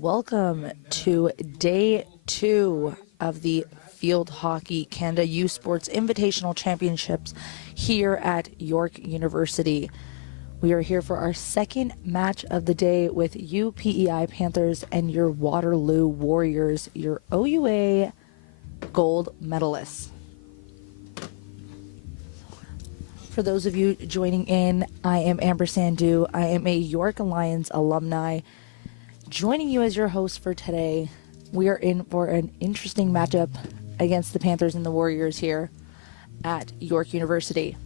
Welcome to day 2 of the Field Hockey Canada U Sports Invitational Championships here at York University. We are here for our second match of the day with you PEI Panthers and your Waterloo Warriors, your OUA gold medalists. For those of you joining in, I am Amber Sandhu. I am a York Lions alumni. Joining you as your host for today, we are in for an interesting matchup against the Panthers and the Warriors here at York University.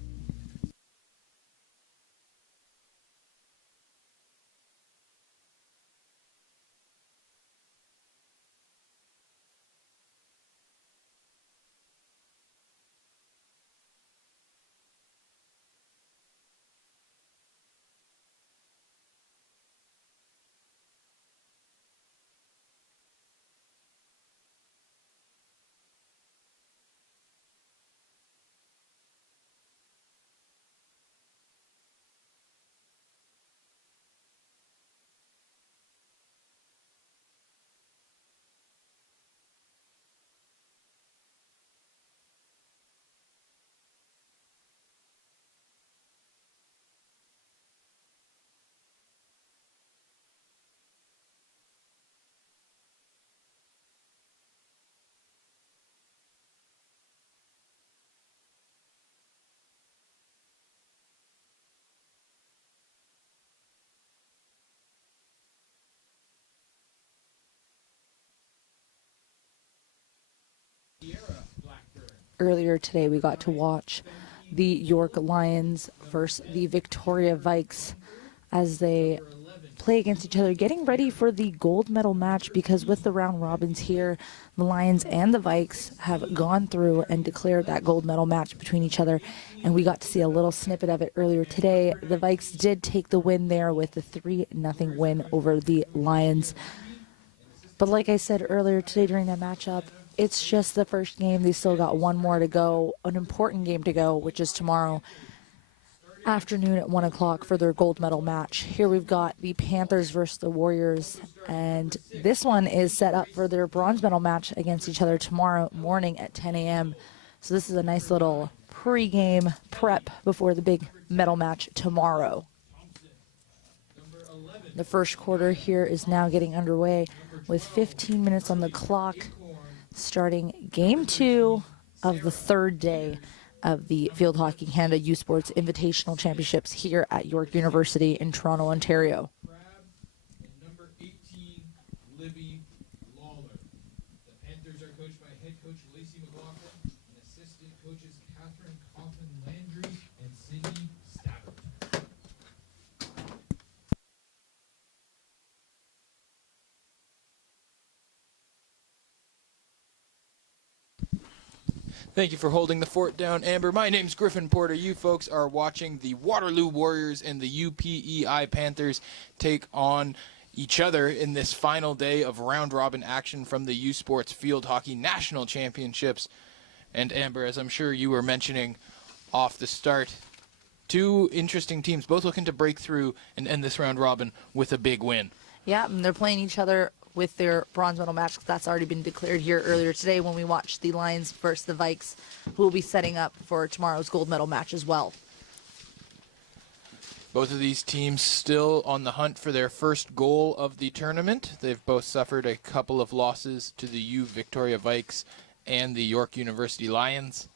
Earlier today, we got to watch the York Lions versus the Victoria Vikes as they play against each other, getting ready for the gold medal match, because with the round robins here, the Lions and the Vikes have gone through and declared that gold medal match between each other, and we got to see a little snippet of it earlier today. The Vikes did take the win there with a 3-0 win over the Lions. But like I said earlier today during that matchup, it's just the first game. They still got one more to go, an important game to go, which is tomorrow afternoon at 1 o'clock for their gold medal match. Here we've got the Panthers versus the Warriors, and this one is set up for their bronze medal match against each other tomorrow morning at 10 a.m. So this is a nice little pre-game prep before the big medal match tomorrow. The first quarter here is now getting underway with 15 minutes on the clock, starting game 2 of the third day of the Field Hockey Canada U Sports Invitational Championships here at York University in Toronto, Ontario. Number 18, Libby Lawler. The Panthers are coached by head coach Lacey McLaughlin and assistant coaches Catherine Coffin-Landry and Sydney Stabbert. Thank you for holding the fort down, Amber. My name's Griffin Porter. You folks are watching the Waterloo Warriors and the UPEI Panthers take on each other in this final day of round-robin action from the U Sports Field Hockey National Championships. And Amber, as I'm sure you were mentioning off the start, two interesting teams, both looking to break through and end this round-robin with a big win. Yeah, and they're playing each other with their bronze medal match. That's already been declared here earlier today when we watched the Lions versus the Vikes, who will be setting up for tomorrow's gold medal match as well. Both of these teams still on the hunt for their first goal of the tournament. They've both suffered a couple of losses to the U Victoria Vikes and the York University Lions.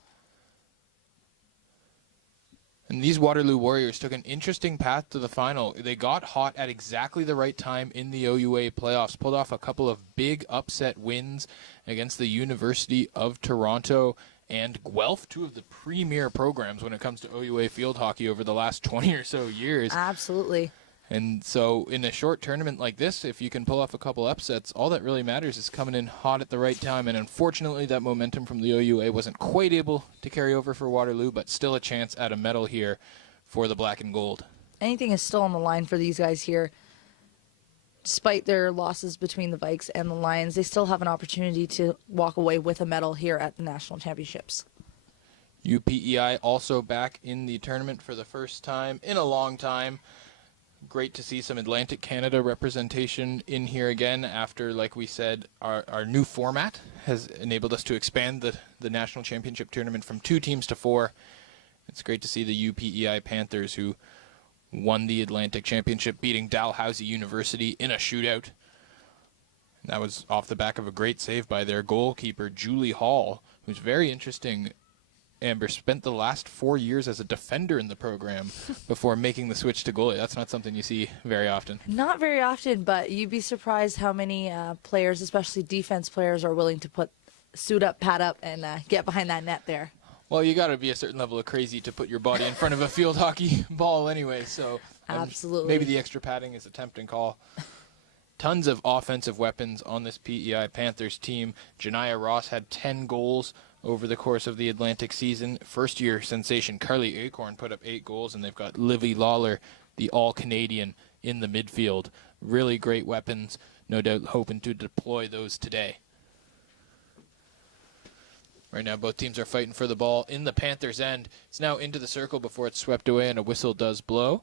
And these Waterloo Warriors took an interesting path to the final. They got hot at exactly the right time in the OUA playoffs, pulled off a couple of big upset wins against the University of Toronto and Guelph, two of the premier programs when it comes to OUA field hockey over the last 20 or so years. Absolutely. And so in a short tournament like this, if you can pull off a couple upsets, all that really matters is coming in hot at the right time. And unfortunately, that momentum from the OUA wasn't quite able to carry over for Waterloo, but still a chance at a medal here for the black and gold. Anything is still on the line for these guys here. Despite their losses between the Vikes and the Lions, they still have an opportunity to walk away with a medal here at the National Championships. UPEI also back in the tournament for the first time in a long time. Great to see some Atlantic Canada representation in here again after, like we said, our new format has enabled us to expand the National Championship Tournament from 2 teams to 4. It's great to see the UPEI Panthers, who won the Atlantic Championship, beating Dalhousie University in a shootout. And that was off the back of a great save by their goalkeeper, Julie Hall, who's very interesting. Amber spent the last 4 years as a defender in the program before making the switch to goalie. That's not something you see very often. Not very often, but you'd be surprised how many players, especially defense players, are willing to suit up, pad up, and get behind that net there. Well, you got to be a certain level of crazy to put your body in front of a field hockey ball anyway, so absolutely. Maybe the extra padding is a tempting call. Tons of offensive weapons on this PEI Panthers team. Janiyah Ross had 10 goals over the course of the Atlantic season. First-year sensation Carly Acorn put up 8 goals, and they've got Livy Lawler, the All-Canadian, in the midfield. Really great weapons. No doubt hoping to deploy those today. Right now, both teams are fighting for the ball in the Panthers' end. It's now into the circle before it's swept away, and a whistle does blow.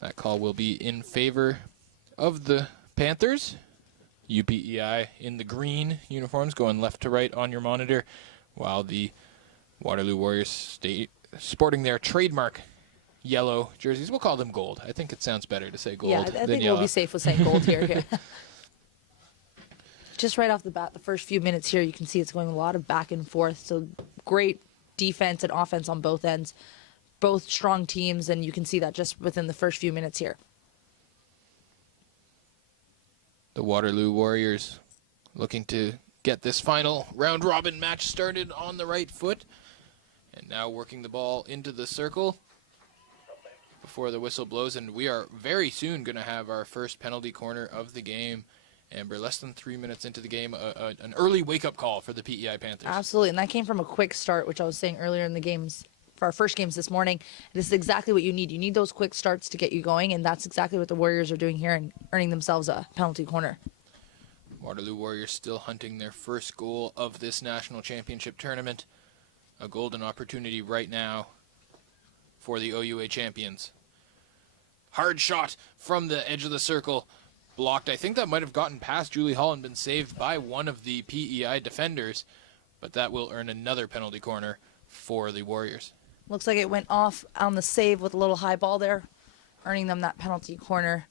That call will be in favor of the Panthers. UPEI in the green uniforms going left to right on your monitor, while the Waterloo Warriors stay sporting their trademark yellow jerseys. We'll call them gold. I think it sounds better to say gold yeah, than I think yellow. We'll be safe with saying gold here. Just right off the bat, the first few minutes here, you can see it's going a lot of back and forth. So great defense and offense on both ends. Both strong teams, and you can see that just within the first few minutes here. The Waterloo Warriors looking to get this final round-robin match started on the right foot. And now working the ball into the circle before the whistle blows. And we are very soon going to have our first penalty corner of the game. Amber, less than 3 minutes into the game, an early wake-up call for the PEI Panthers. Absolutely, and that came from a quick start, which I was saying earlier in the games. For our first games this morning, this is exactly what you need. You need those quick starts to get you going, and that's exactly what the Warriors are doing here and earning themselves a penalty corner. Waterloo Warriors still hunting their first goal of this national championship tournament. A golden opportunity right now for the OUA champions. Hard shot from the edge of the circle. Blocked. I think that might have gotten past Julie Hall and been saved by one of the PEI defenders, but that will earn another penalty corner for the Warriors. Looks like it went off on the save with a little high ball there, earning them that penalty corner.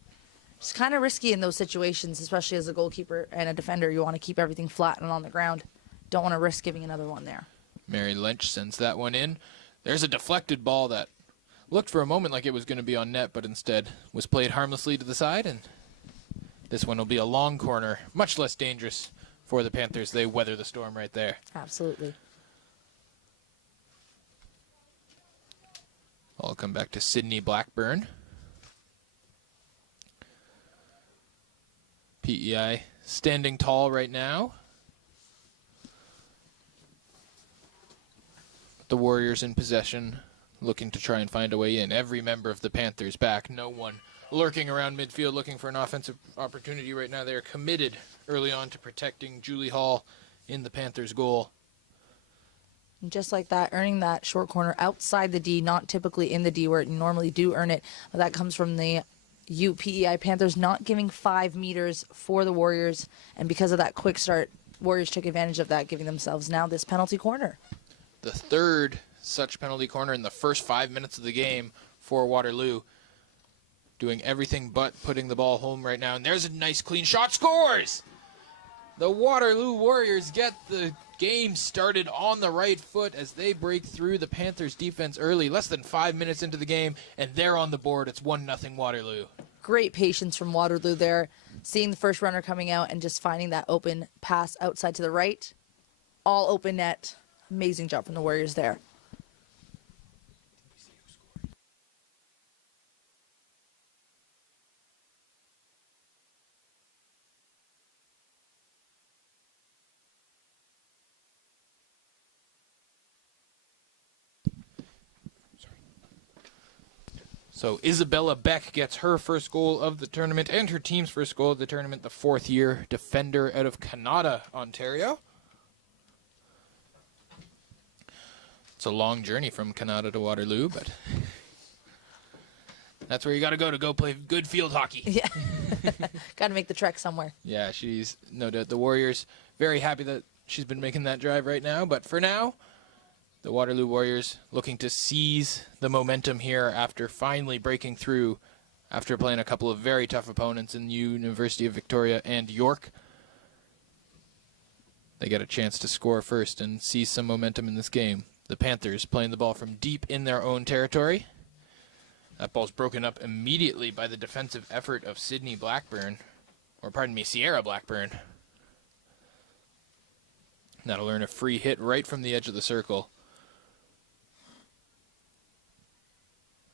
It's kind of risky in those situations, especially as a goalkeeper and a defender. You want to keep everything flat and on the ground. Don't want to risk giving another one there. Mary Lynch sends that one in. There's a deflected ball that looked for a moment like it was going to be on net, but instead was played harmlessly to the side, and this one will be a long corner, much less dangerous for the Panthers. They weather the storm right there. Absolutely. I'll come back to Sydney Blackburn. PEI standing tall right now. The Warriors in possession, looking to try and find a way in. Every member of the Panthers back. No one lurking around midfield looking for an offensive opportunity right now. They are committed early on to protecting Julie Hall in the Panthers' goal. And just like that, earning that short corner outside the D, not typically in the D where you normally do earn it. But that comes from the UPEI Panthers not giving 5 meters for the Warriors. And because of that quick start, Warriors took advantage of that, giving themselves now this penalty corner. The third such penalty corner in the first 5 minutes of the game for Waterloo. Doing everything but putting the ball home right now. And there's a nice clean shot. Scores! The Waterloo Warriors get the game started on the right foot as they break through the Panthers' defense early. Less than 5 minutes into the game, and they're on the board. It's 1-0 Waterloo. Great patience from Waterloo there. Seeing the first runner coming out and just finding that open pass outside to the right. All open net. Amazing job from the Warriors there. So Isabella Beck gets her first goal of the tournament and her team's first goal of the tournament, the fourth-year defender out of Canada, Ontario. It's a long journey from Canada to Waterloo, but That's where you got to go play good field hockey. Yeah. Got to make the trek somewhere. Yeah, she's no doubt. The Warriors very happy that she's been making that drive right now. But for now, the Waterloo Warriors looking to seize the momentum here after finally breaking through after playing a couple of very tough opponents in University of Victoria and York. They get a chance to score first and seize some momentum in this game. The Panthers playing the ball from deep in their own territory. That ball's broken up immediately by the defensive effort of Sydney Blackburn. Or pardon me, Sierra Blackburn. That'll earn a free hit right from the edge of the circle.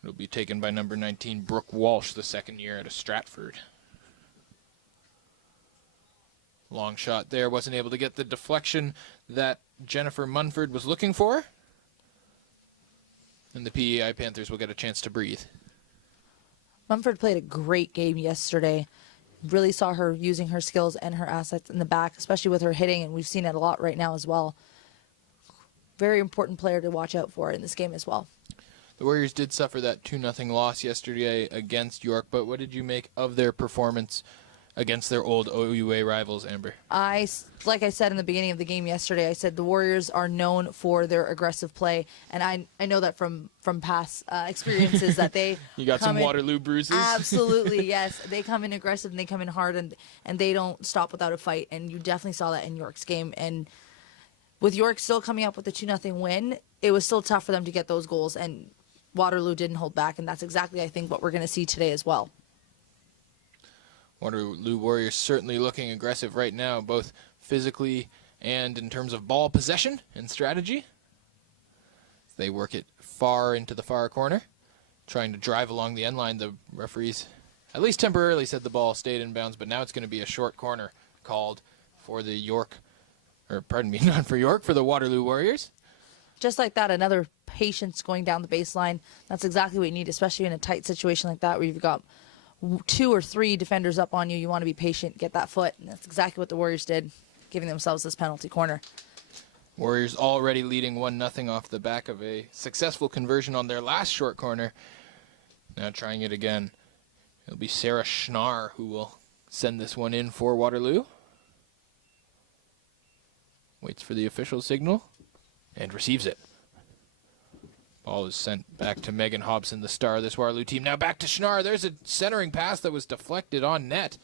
It'll be taken by number 19, Brooke Walsh, the second year out of Stratford. Long shot there. Wasn't able to get the deflection that Jennifer Munford was looking for. And the PEI Panthers will get a chance to breathe. Mumford played a great game yesterday. Really saw her using her skills and her assets in the back, especially with her hitting, and we've seen it a lot right now as well. Very important player to watch out for in this game as well. The Warriors did suffer that 2-0 loss yesterday against York, but what did you make of their performance against their old OUA rivals, Amber? Like I said in the beginning of the game yesterday, I said the Warriors are known for their aggressive play, and I know that from past experiences that they You got some Waterloo bruises? Absolutely, yes. They come in aggressive and they come in hard, and they don't stop without a fight, and you definitely saw that in York's game. And with York still coming up with a 2-0 win, it was still tough for them to get those goals, and Waterloo didn't hold back, and that's exactly, I think, what we're going to see today as well. Waterloo Warriors certainly looking aggressive right now, both physically and in terms of ball possession and strategy. They work it far into the far corner, trying to drive along the end line. The referees, at least temporarily, said the ball stayed in bounds, but now it's going to be a short corner called for the York, or pardon me, not for York, for the Waterloo Warriors. Just like that, another patience going down the baseline. That's exactly what you need, especially in a tight situation like that where you've got 2 or 3 defenders up on you. You want to be patient, get that foot, and that's exactly what the Warriors did, giving themselves this penalty corner. Warriors already leading 1-0 off the back of a successful conversion on their last short corner. Now trying it again. It'll be Sarah Schnarr who will send this one in for Waterloo. Waits for the official signal and receives it. Ball is sent back to Megan Hobson, the star of this Waterloo team. Now back to Schnarr. There's a centering pass that was deflected on net.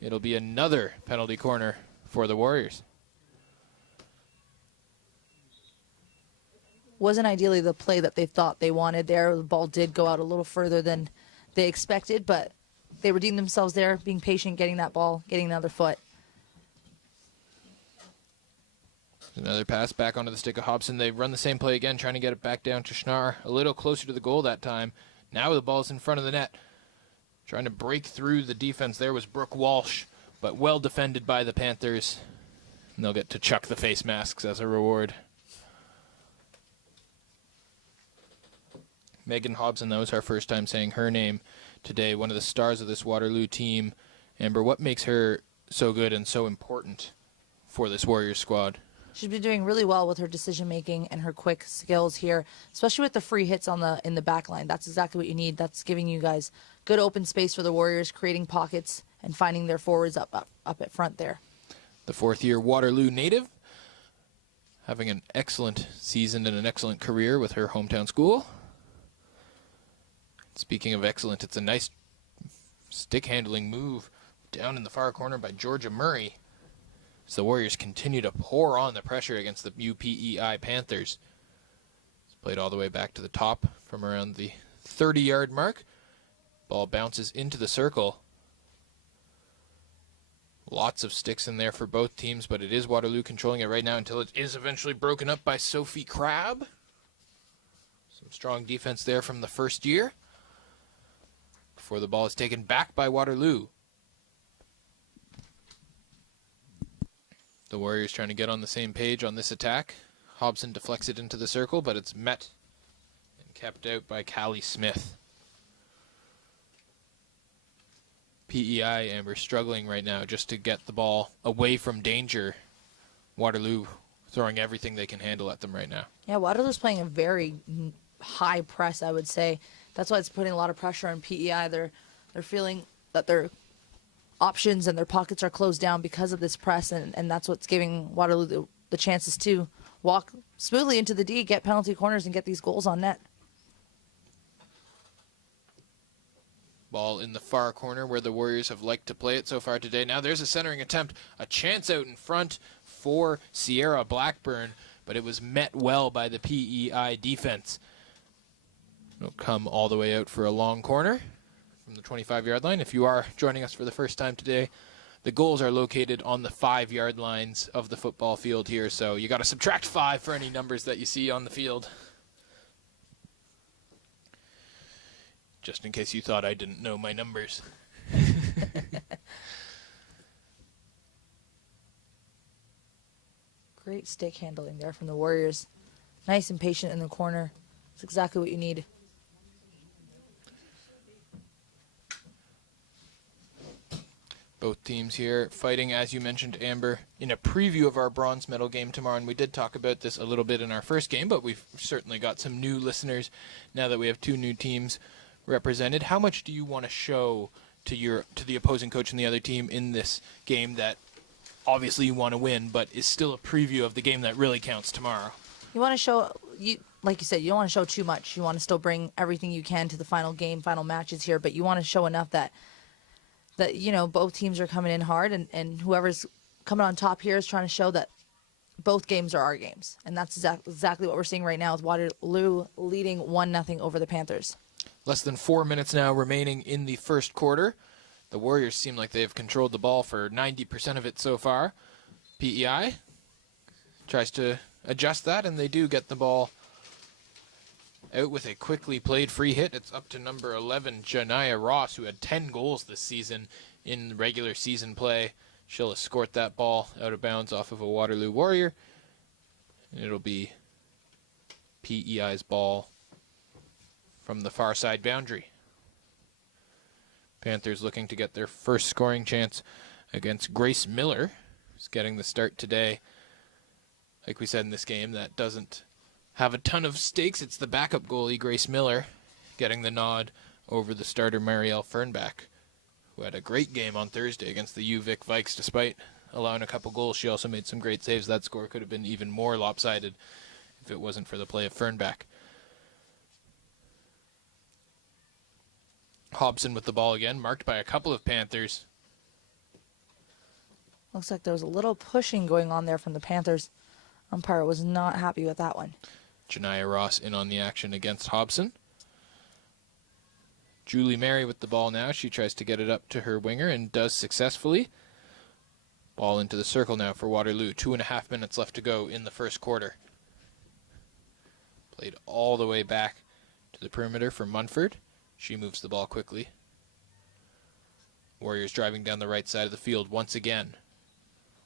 It'll be another penalty corner for the Warriors. Wasn't ideally the play that they thought they wanted there. The ball did go out a little further than they expected, but they redeemed themselves there, being patient, getting that ball, getting another foot. Another pass back onto the stick of Hobson. They run the same play again, trying to get it back down to Schnarr. A little closer to the goal that time. Now the ball's in front of the net. Trying to break through the defense there was Brooke Walsh, but well defended by the Panthers. And they'll get to chuck the face masks as a reward. Megan Hobson, that was our first time saying her name today. One of the stars of this Waterloo team. Amber, what makes her so good and so important for this Warriors squad? She's been doing really well with her decision-making and her quick skills here, especially with the free hits in the back line. That's exactly what you need. That's giving you guys good open space for the Warriors, creating pockets and finding their forwards up at front there. The fourth-year Waterloo native, having an excellent season and an excellent career with her hometown school. Speaking of excellent, it's a nice stick-handling move down in the far corner by Georgia Murray. As the Warriors continue to pour on the pressure against the UPEI Panthers. It's played all the way back to the top from around the 30-yard mark. Ball bounces into the circle. Lots of sticks in there for both teams, but it is Waterloo controlling it right now until it is eventually broken up by Sophie Crabb. Some strong defense there from the first year. Before the ball is taken back by Waterloo. The Warriors trying to get on the same page on this attack. Hobson deflects it into the circle, but it's met and kept out by Callie Smith. PEI, Amber, struggling right now just to get the ball away from danger. Waterloo throwing everything they can handle at them right now. Yeah, Waterloo's playing a very high press, I would say. That's why it's putting a lot of pressure on PEI. They're feeling that their options and their pockets are closed down because of this press, and that's what's giving Waterloo the chances to walk smoothly into the D, get penalty corners, and get these goals on net. Ball in the far corner where the Warriors have liked to play it so far today. Now there's a centering attempt, a chance out in front for Sierra Blackburn, but it was met well by the PEI defense. It'll come all the way out for a long corner from the 25-yard line. If you are joining us for the first time today, the goals are located on the 5-yard lines of the football field here, so you got to subtract 5 for any numbers that you see on the field. Just in case you thought I didn't know my numbers. Great stick handling there from the Warriors. Nice and patient in the corner. That's exactly what you need. Both teams here fighting, as you mentioned, Amber, in a preview of our bronze medal game tomorrow. And we did talk about this a little bit in our first game, but we've certainly got some new listeners now that we have 2 new teams represented. How much do you want to show to the opposing coach and the other team in this game that obviously you want to win, but is still a preview of the game that really counts tomorrow? You want to show, like you said, you don't want to show too much. You want to still bring everything you can to the final game, final matches here, but you want to show enough that both teams are coming in hard, and whoever's coming on top here is trying to show that both games are our games. And that's exactly what we're seeing right now with Waterloo leading 1-0 over the Panthers. Less than 4 minutes now remaining in the first quarter. The Warriors seem like they've controlled the ball for 90% of it so far. PEI tries to adjust that, and they do get the ball out with a quickly played free hit. It's up to number 11, Janiyah Ross, who had 10 goals this season in regular season play. She'll escort that ball out of bounds off of a Waterloo Warrior. And it'll be PEI's ball from the far side boundary. Panthers looking to get their first scoring chance against Grace Miller, who's getting the start today. Like we said in this game, that doesn't have a ton of stakes. It's the backup goalie, Grace Miller, getting the nod over the starter, Marielle Fernbach, who had a great game on Thursday against the UVic Vikes. Despite allowing a couple goals, she also made some great saves. That score could have been even more lopsided if it wasn't for the play of Fernbach. Hobson with the ball again, marked by a couple of Panthers. Looks like there was a little pushing going on there from the Panthers. Umpire was not happy with that one. Janiyah Ross in on the action against Hobson. Julie Mary with the ball now. She tries to get it up to her winger and does successfully. Ball into the circle now for Waterloo. 2.5 minutes left to go in the first quarter. Played all the way back to the perimeter for Munford. She moves the ball quickly. Warriors driving down the right side of the field once again.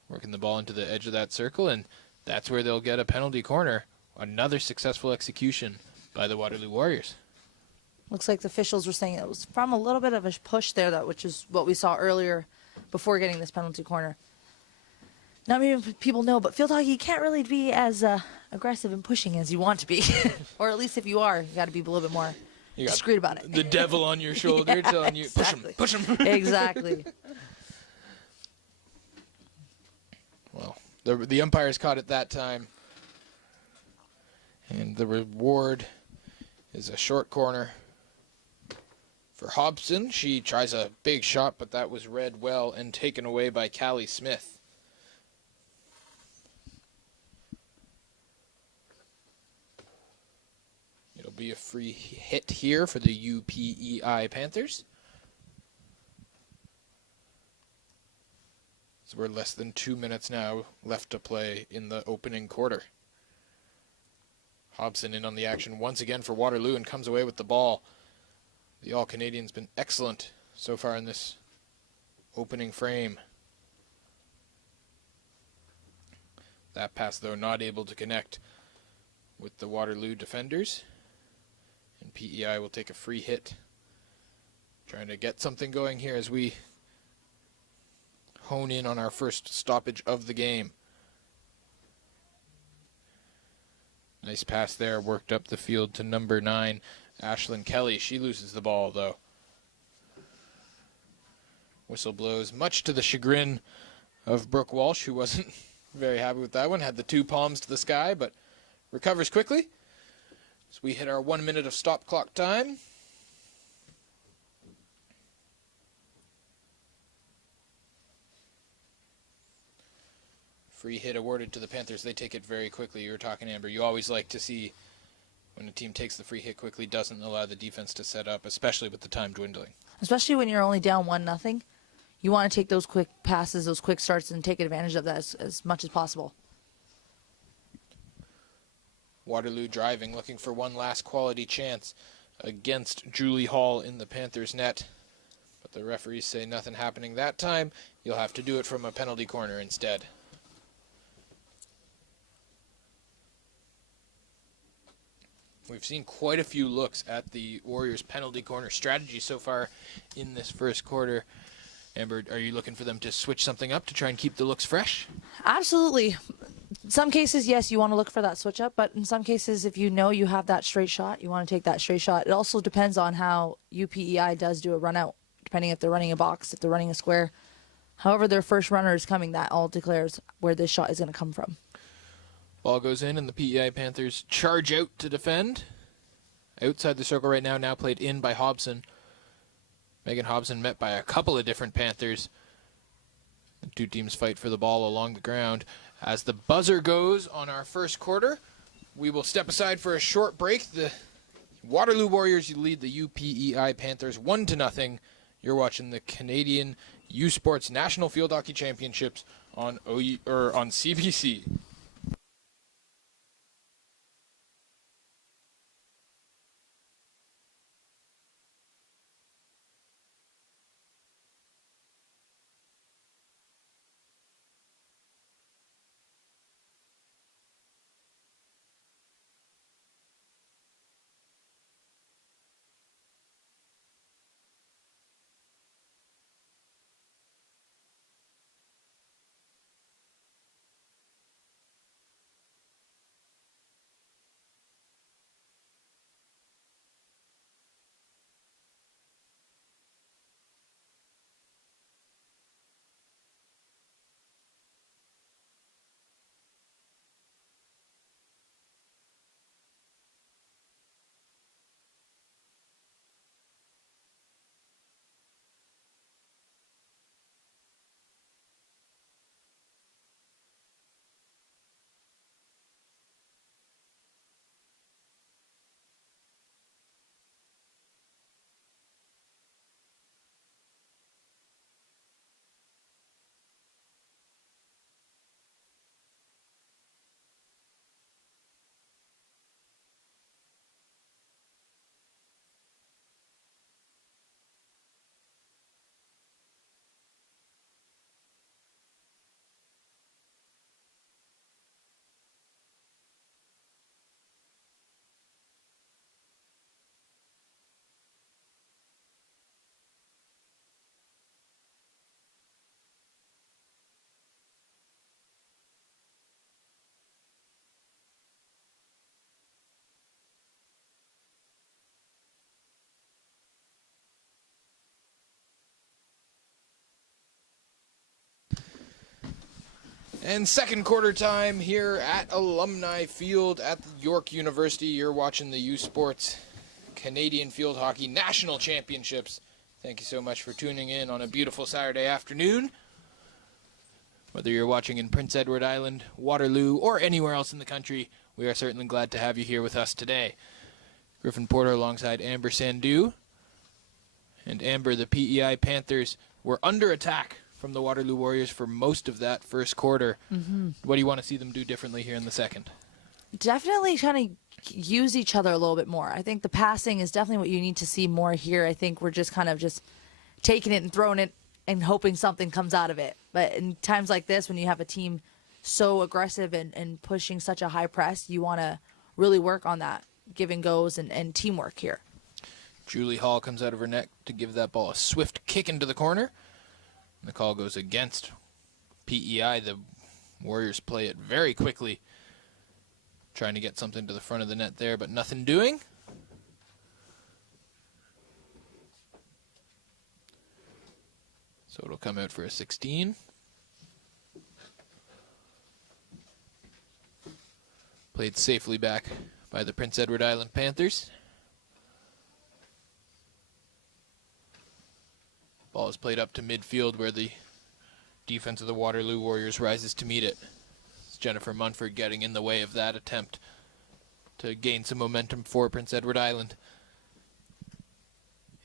Working the ball into the edge of that circle, and that's where they'll get a penalty corner. Another successful execution by the Waterloo Warriors. Looks like the officials were saying it was from a little bit of a push there, which is what we saw earlier before getting this penalty corner. Not many people know, but field hockey, you can't really be as aggressive and pushing as you want to be. Or at least if you are, you got to be a little bit more discreet about it. The devil on your shoulder telling you, exactly. push him. Exactly. Well, the umpires caught it that time. And the reward is a short corner for Hobson. She tries a big shot, but that was read well and taken away by Callie Smith. It'll be a free hit here for the UPEI Panthers. So we're less than 2 minutes now left to play in the opening quarter. Hobson in on the action once again for Waterloo and comes away with the ball. The All-Canadian's been excellent so far in this opening frame. That pass, though, not able to connect with the Waterloo defenders. And PEI will take a free hit. Trying to get something going here as we hone in on our first stoppage of the game. Nice pass there, worked up the field to number 9, Ashlyn Kelly, she loses the ball, though. Whistle blows, much to the chagrin of Brooke Walsh, who wasn't very happy with that one. Had the two palms to the sky, but recovers quickly. So we hit our 1 minute of stop clock time. Free hit awarded to the Panthers. They take it very quickly. You were talking, Amber. You always like to see when a team takes the free hit quickly, doesn't allow the defense to set up, especially with the time dwindling. Especially when you're only down 1-0. You want to take those quick passes, those quick starts, and take advantage of that as much as possible. Waterloo driving, looking for one last quality chance against Julie Hall in the Panthers' net. But the referees say nothing happening that time. You'll have to do it from a penalty corner instead. We've seen quite a few looks at the Warriors' penalty corner strategy so far in this first quarter. Amber, are you looking for them to switch something up to try and keep the looks fresh? Absolutely. In some cases, yes, you want to look for that switch up, but in some cases, if you know you have that straight shot, you want to take that straight shot. It also depends on how UPEI does do a run out, depending if they're running a box, if they're running a square. However their first runner is coming, that all declares where this shot is going to come from. Ball goes in, and the PEI Panthers charge out to defend. Outside the circle right now played in by Hobson. Megan Hobson met by a couple of different Panthers. The two teams fight for the ball along the ground. As the buzzer goes on our first quarter, we will step aside for a short break. The Waterloo Warriors lead the UPEI Panthers 1-0. You're watching the Canadian U Sports National Field Hockey Championships on CBC. And second quarter time here at Alumni Field at York University. You're watching the U Sports Canadian Field Hockey National Championships. Thank you so much for tuning in on a beautiful Saturday afternoon. Whether you're watching in Prince Edward Island, Waterloo, or anywhere else in the country, we are certainly glad to have you here with us today. Griffin Porter alongside Amber Sandu. And Amber, the PEI Panthers were under attack from the Waterloo Warriors for most of that first quarter. Mm-hmm. What do you want to see them do differently here in the second? Definitely kind of use each other a little bit more. I think the passing is definitely what you need to see more here. I think we're just kind of just taking it and throwing it and hoping something comes out of it. But in times like this, when you have a team so aggressive and pushing such a high press, you want to really work on that give and goes and teamwork here. Julie Hall comes out of her net to give that ball a swift kick into the corner. The call goes against PEI. The Warriors play it very quickly, trying to get something to the front of the net there, but nothing doing. So it'll come out for a 16. Played safely back by the Prince Edward Island Panthers. Ball is played up to midfield where the defense of the Waterloo Warriors rises to meet it. It's Jennifer Munford getting in the way of that attempt to gain some momentum for Prince Edward Island.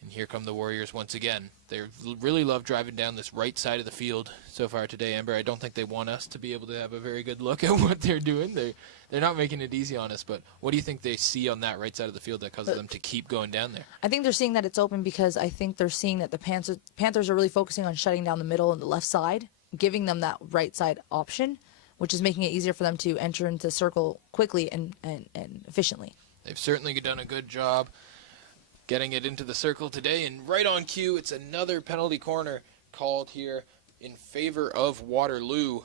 And here come the Warriors once again. They really love driving down this right side of the field so far today, Amber. I don't think they want us to be able to have a very good look at what they're doing. They're not making it easy on us, but what do you think they see on that right side of the field that causes them to keep going down there? I think they're seeing that it's open because I think they're seeing that the Panthers are really focusing on shutting down the middle and the left side, giving them that right side option, which is making it easier for them to enter into the circle quickly and efficiently. They've certainly done a good job getting it into the circle today, and right on cue, it's another penalty corner called here in favor of Waterloo.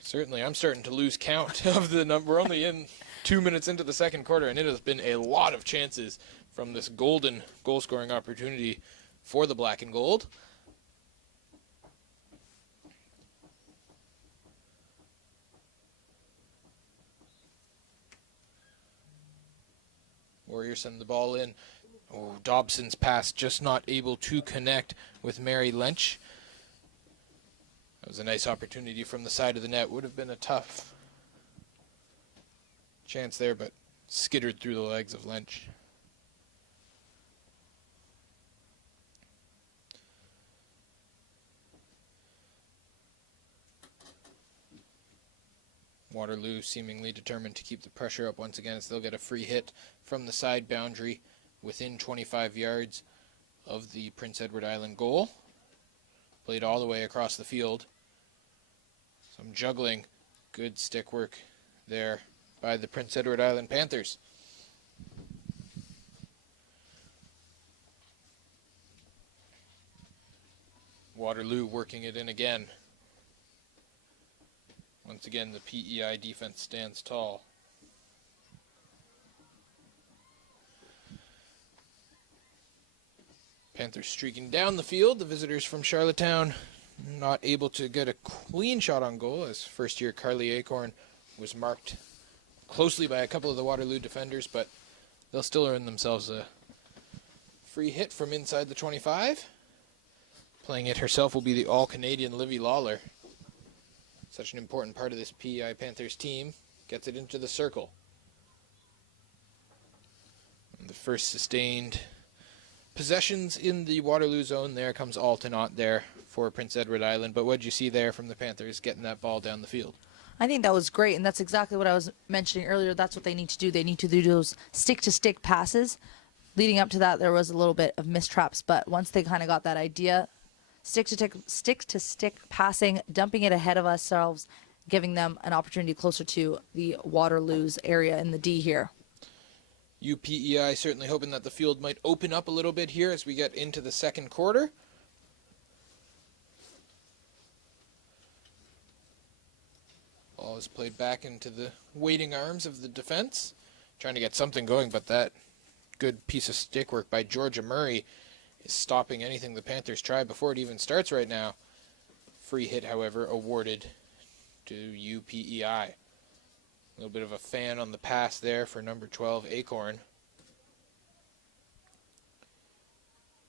Certainly, I'm starting to lose count of the number. We're only in 2 minutes into the second quarter, and it has been a lot of chances from this golden goal-scoring opportunity for the black and gold. Warriors send the ball in. Oh, Dobson's pass just not able to connect with Mary Lynch. That was a nice opportunity from the side of the net. Would have been a tough chance there, but skittered through the legs of Lynch. Waterloo seemingly determined to keep the pressure up once again as they'll get a free hit from the side boundary within 25 yards of the Prince Edward Island goal. Played all the way across the field. Some juggling, good stick work there by the Prince Edward Island Panthers. Waterloo working it in again. Once again, the PEI defense stands tall. Panthers streaking down the field. The visitors from Charlottetown not able to get a clean shot on goal as first-year Carly Acorn was marked closely by a couple of the Waterloo defenders, but they'll still earn themselves a free hit from inside the 25. Playing it herself will be the All-Canadian Livy Lawler. Such an important part of this PEI Panthers team. Gets it into the circle. And the first sustained possessions in the Waterloo zone. There comes Alton there for Prince Edward Island. But what did you see there from the Panthers getting that ball down the field? I think that was great, and that's exactly what I was mentioning earlier. That's what they need to do. They need to do those stick-to-stick passes. Leading up to that, there was a little bit of mistraps, but once they kind of got that idea, stick-to-stick passing, dumping it ahead of ourselves, giving them an opportunity closer to the Waterloo's area in the D here. UPEI certainly hoping that the field might open up a little bit here as we get into the second quarter. Ball is played back into the waiting arms of the defense. Trying to get something going, but that good piece of stick work by Georgia Murray is stopping anything the Panthers try before it even starts right now. Free hit, however, awarded to UPEI. A little bit of a fan on the pass there for number 12, Acorn.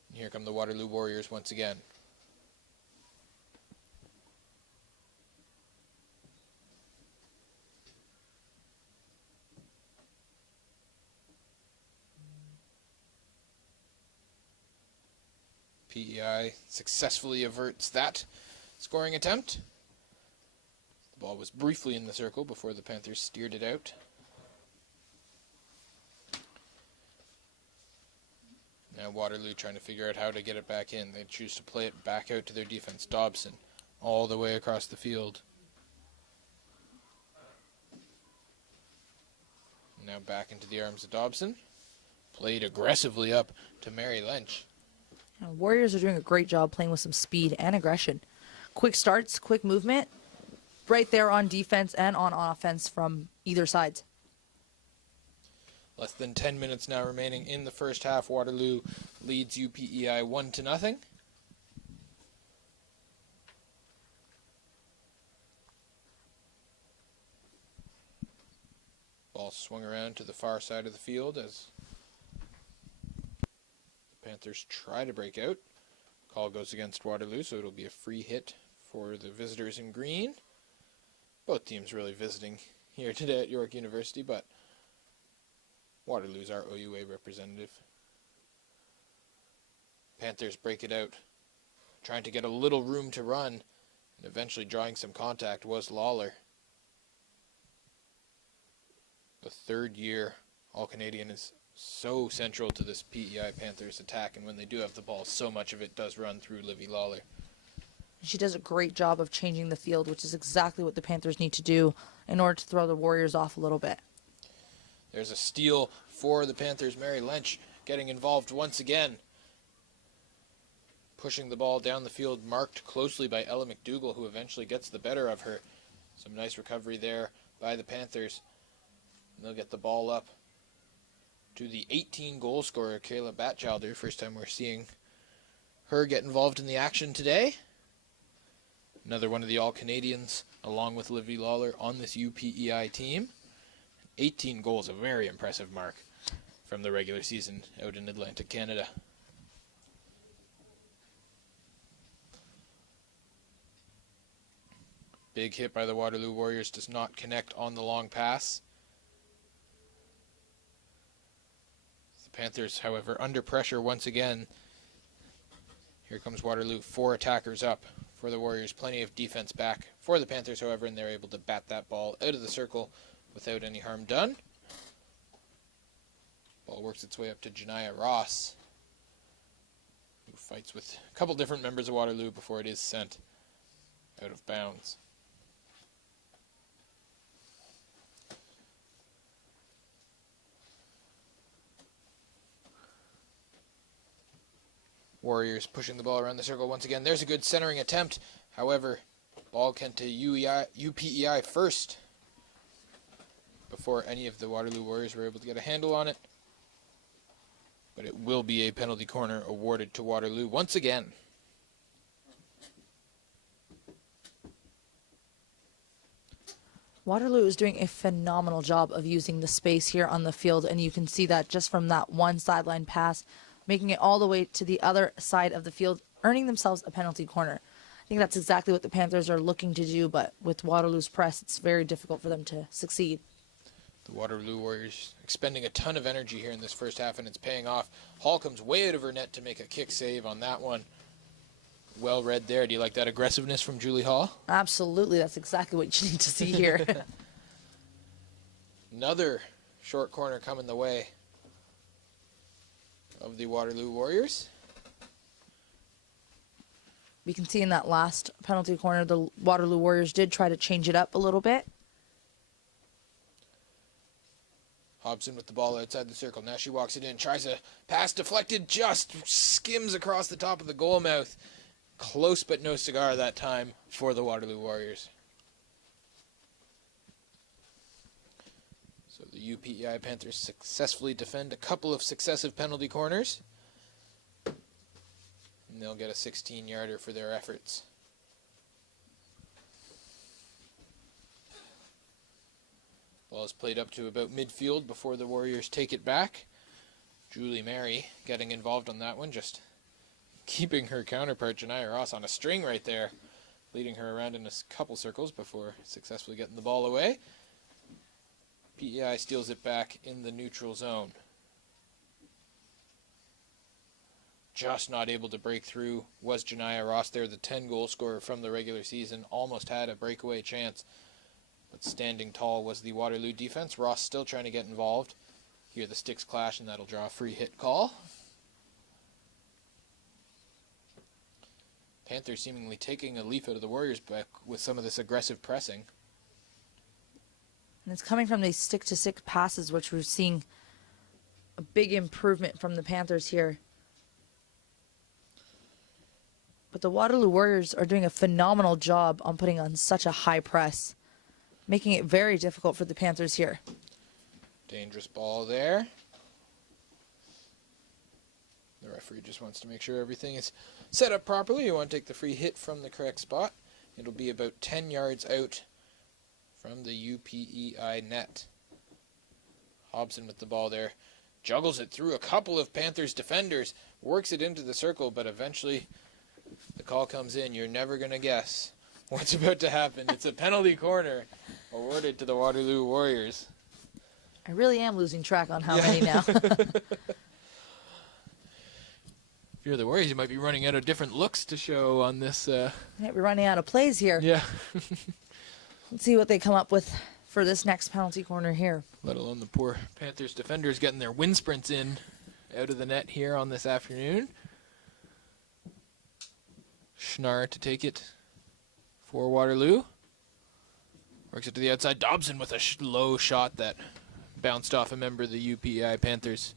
And here come the Waterloo Warriors once again. PEI successfully averts that scoring attempt. The ball was briefly in the circle before the Panthers steered it out. Now Waterloo trying to figure out how to get it back in. They choose to play it back out to their defense. Dobson all the way across the field. Now back into the arms of Dobson. Played aggressively up to Mary Lynch. Warriors are doing a great job playing with some speed and aggression. Quick starts, quick movement, right there on defense and on offense from either sides. Less than 10 minutes now remaining in the first half. Waterloo leads UPEI 1-0. Ball swung around to the far side of the field as the Panthers try to break out. Call goes against Waterloo, so it'll be a free hit for the visitors in green. Both teams really visiting here today at York University, but Waterloo's our OUA representative. Panthers break it out, trying to get a little room to run, and eventually drawing some contact was Lawler. The third-year All-Canadian is so central to this PEI Panthers attack, and when they do have the ball, so much of it does run through Livy Lawler. She does a great job of changing the field, which is exactly what the Panthers need to do in order to throw the Warriors off a little bit. There's a steal for the Panthers. Mary Lynch getting involved once again. Pushing the ball down the field, marked closely by Ella McDougall, who eventually gets the better of her. Some nice recovery there by the Panthers. And they'll get the ball up to the 18-goal scorer, Kayla Batchelder. First time we're seeing her get involved in the action today. Another one of the All-Canadians, along with Livy Lawler, on this UPEI team. 18 goals, a very impressive mark from the regular season out in Atlantic Canada. Big hit by the Waterloo Warriors, does not connect on the long pass. The Panthers, however, under pressure once again. Here comes Waterloo, 4 attackers up for the Warriors. Plenty of defense back for the Panthers, however, and they're able to bat that ball out of the circle without any harm done. Ball works its way up to Janiyah Ross, who fights with a couple different members of Waterloo before it is sent out of bounds. Warriors pushing the ball around the circle once again. There's a good centering attempt. However, ball came to UPEI first before any of the Waterloo Warriors were able to get a handle on it. But it will be a penalty corner awarded to Waterloo once again. Waterloo is doing a phenomenal job of using the space here on the field, and you can see that just from that one sideline pass, making it all the way to the other side of the field, earning themselves a penalty corner. I think that's exactly what the Panthers are looking to do, but with Waterloo's press, it's very difficult for them to succeed. The Waterloo Warriors expending a ton of energy here in this first half, and it's paying off. Hall comes way out of her net to make a kick save on that one. Well read there. Do you like that aggressiveness from Julie Hall? Absolutely. That's exactly what you need to see here. Another short corner coming the way of the Waterloo Warriors. We can see in that last penalty corner, the Waterloo Warriors did try to change it up a little bit. Hobson with the ball outside the circle. Now she walks it in. Tries a pass deflected. Just skims across the top of the goal mouth. Close but no cigar that time for the Waterloo Warriors. So the UPEI Panthers successfully defend a couple of successive penalty corners. And they'll get a 16-yarder for their efforts. Ball is played up to about midfield before the Warriors take it back. Julie Mary getting involved on that one, just keeping her counterpart Janiyah Ross on a string right there, leading her around in a couple circles before successfully getting the ball away. PEI steals it back in the neutral zone. Just not able to break through was Janiyah Ross there, the 10-goal scorer from the regular season. Almost had a breakaway chance, but standing tall was the Waterloo defense. Ross still trying to get involved. Here the sticks clash, and that'll draw a free hit call. Panthers seemingly taking a leaf out of the Warriors back with some of this aggressive pressing. And it's coming from these stick-to-stick passes, which we're seeing a big improvement from the Panthers here. But the Waterloo Warriors are doing a phenomenal job on putting on such a high press, making it very difficult for the Panthers here. Dangerous ball there. The referee just wants to make sure everything is set up properly. You want to take the free hit from the correct spot. It'll be about 10 yards out from the UPEI net. Hobson with the ball there. Juggles it through a couple of Panthers defenders. Works it into the circle, but eventually the call comes in. You're never going to guess what's about to happen. It's a penalty corner awarded to the Waterloo Warriors. I really am losing track on how many now. If you're the Warriors, you might be running out of different looks to show on this. Yeah, we're running out of plays here. Yeah. Let's see what they come up with for this next penalty corner here. Let alone the poor Panthers defenders getting their wind sprints in out of the net here on this afternoon. Schnarr to take it for Waterloo. Works it to the outside. Dobson with a low shot that bounced off a member of the UPEI Panthers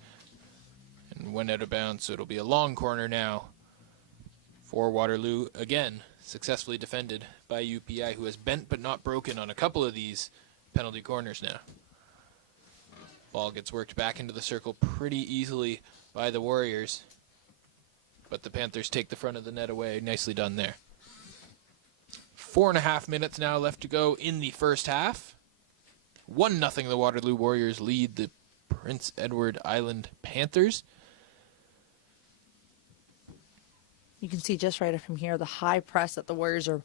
and went out of bounds, so it'll be a long corner now for Waterloo. Again, successfully defended by UPEI, who has bent but not broken on a couple of these penalty corners now. Ball gets worked back into the circle pretty easily by the Warriors, but the Panthers take the front of the net away. Nicely done there. 4.5 minutes now left to go in the first half. 1-0 the Waterloo Warriors lead the Prince Edward Island Panthers. You can see just right from here the high press that the Warriors are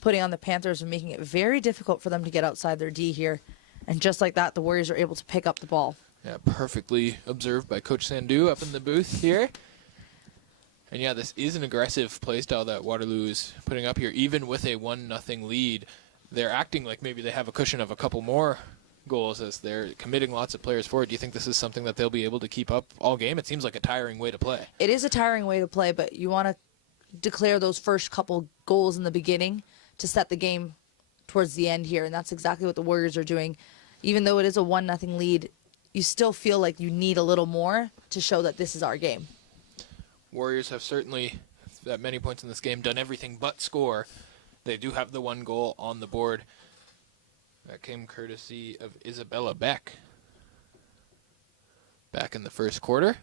putting on the Panthers and making it very difficult for them to get outside their D here. And just like that, the Warriors are able to pick up the ball. Yeah, perfectly observed by Coach Sandu up in the booth here. And yeah, this is an aggressive play style that Waterloo is putting up here. Even with a 1-0 lead, they're acting like maybe they have a cushion of a couple more goals as they're committing lots of players forward. Do you think this is something that they'll be able to keep up all game? It seems like a tiring way to play. It is a tiring way to play, but you want to declare those first couple goals in the beginning to set the game towards the end here, and that's exactly what the Warriors are doing. Even though it is a 1-0 lead, you still feel like you need a little more to show that this is our game. Warriors have certainly, at many points in this game, done everything but score. They do have the one goal on the board. That came courtesy of Isabella Beck back in the first quarter.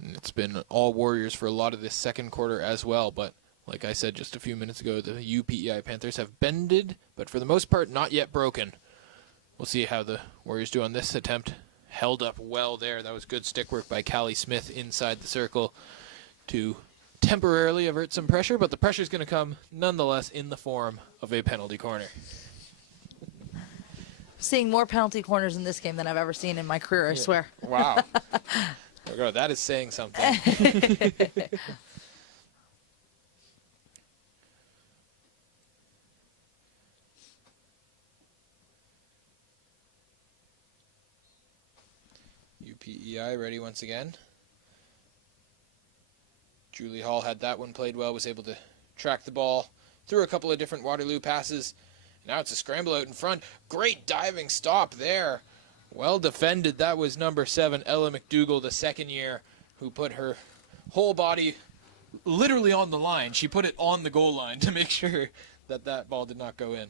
And it's been all Warriors for a lot of this second quarter as well, but like I said just a few minutes ago, the UPEI Panthers have bended, but for the most part not yet broken. We'll see how the Warriors do on this attempt. Held up well there. That was good stick work by Callie Smith inside the circle to temporarily avert some pressure, but the pressure is going to come nonetheless in the form of a penalty corner. Seeing more penalty corners in this game than I've ever seen in my career, I swear. Wow. Oh, that is saying something. UPEI ready once again. Julie Hall had that one played well, was able to track the ball through a couple of different Waterloo passes. Now it's a scramble out in front. Great diving stop there. Well defended. That was number 7, Ella McDougall, the second year, who put her whole body literally on the line. She put it on the goal line to make sure that that ball did not go in.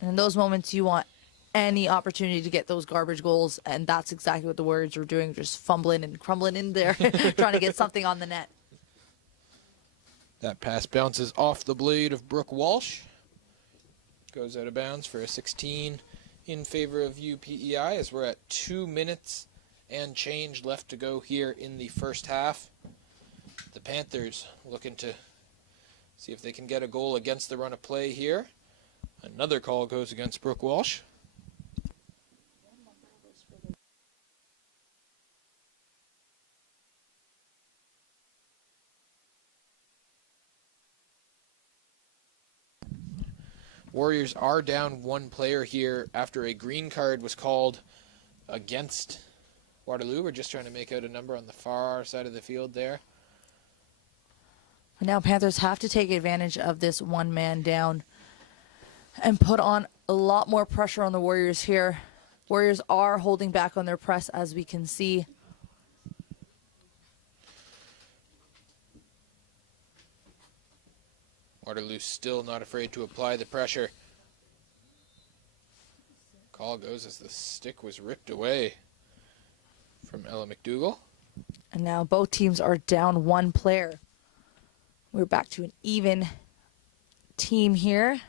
And in those moments, you want any opportunity to get those garbage goals, and that's exactly what the Warriors were doing, just fumbling and crumbling in there, trying to get something on the net. That pass bounces off the blade of Brooke Walsh. Goes out of bounds for a 16 in favor of UPEI as we're at 2 minutes and change left to go here in the first half. The Panthers looking to see if they can get a goal against the run of play here. Another call goes against Brooke Walsh. Warriors are down one player here after a green card was called against Waterloo. We're just trying to make out a number on the far side of the field there. Now Panthers have to take advantage of this one man down and put on a lot more pressure on the Warriors here. Warriors are holding back on their press, as we can see. Waterloo still not afraid to apply the pressure. Call goes as the stick was ripped away from Ella McDougall. And now both teams are down one player. We're back to an even team here.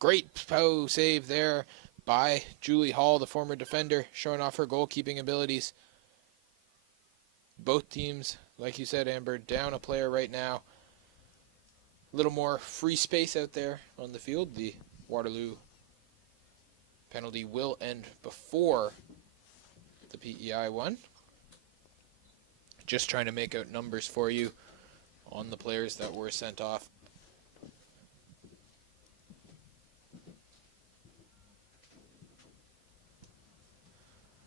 Great save there by Julie Hall, the former defender, showing off her goalkeeping abilities. Both teams, like you said, Amber, down a player right now. A little more free space out there on the field. The Waterloo penalty will end before the PEI one. Just trying to make out numbers for you on the players that were sent off.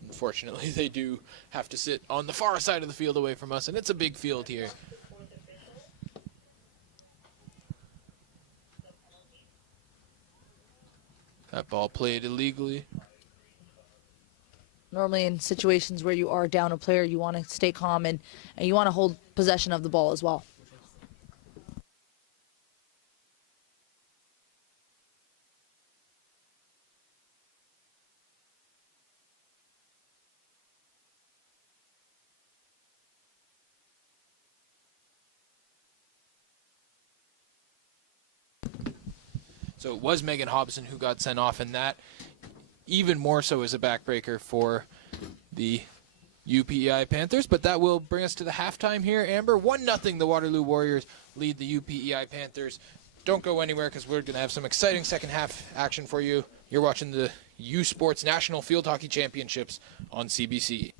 Unfortunately, they do have to sit on the far side of the field away from us, and it's a big field here. That ball played illegally. Normally in situations where you are down a player, you want to stay calm and you want to hold possession of the ball as well. So it was Megan Hobson who got sent off, and that even more so is a backbreaker for the UPEI Panthers. But that will bring us to the halftime here, Amber. 1-0, the Waterloo Warriors lead the UPEI Panthers. Don't go anywhere because we're going to have some exciting second half action for you. You're watching the U Sports National Field Hockey Championships on CBC.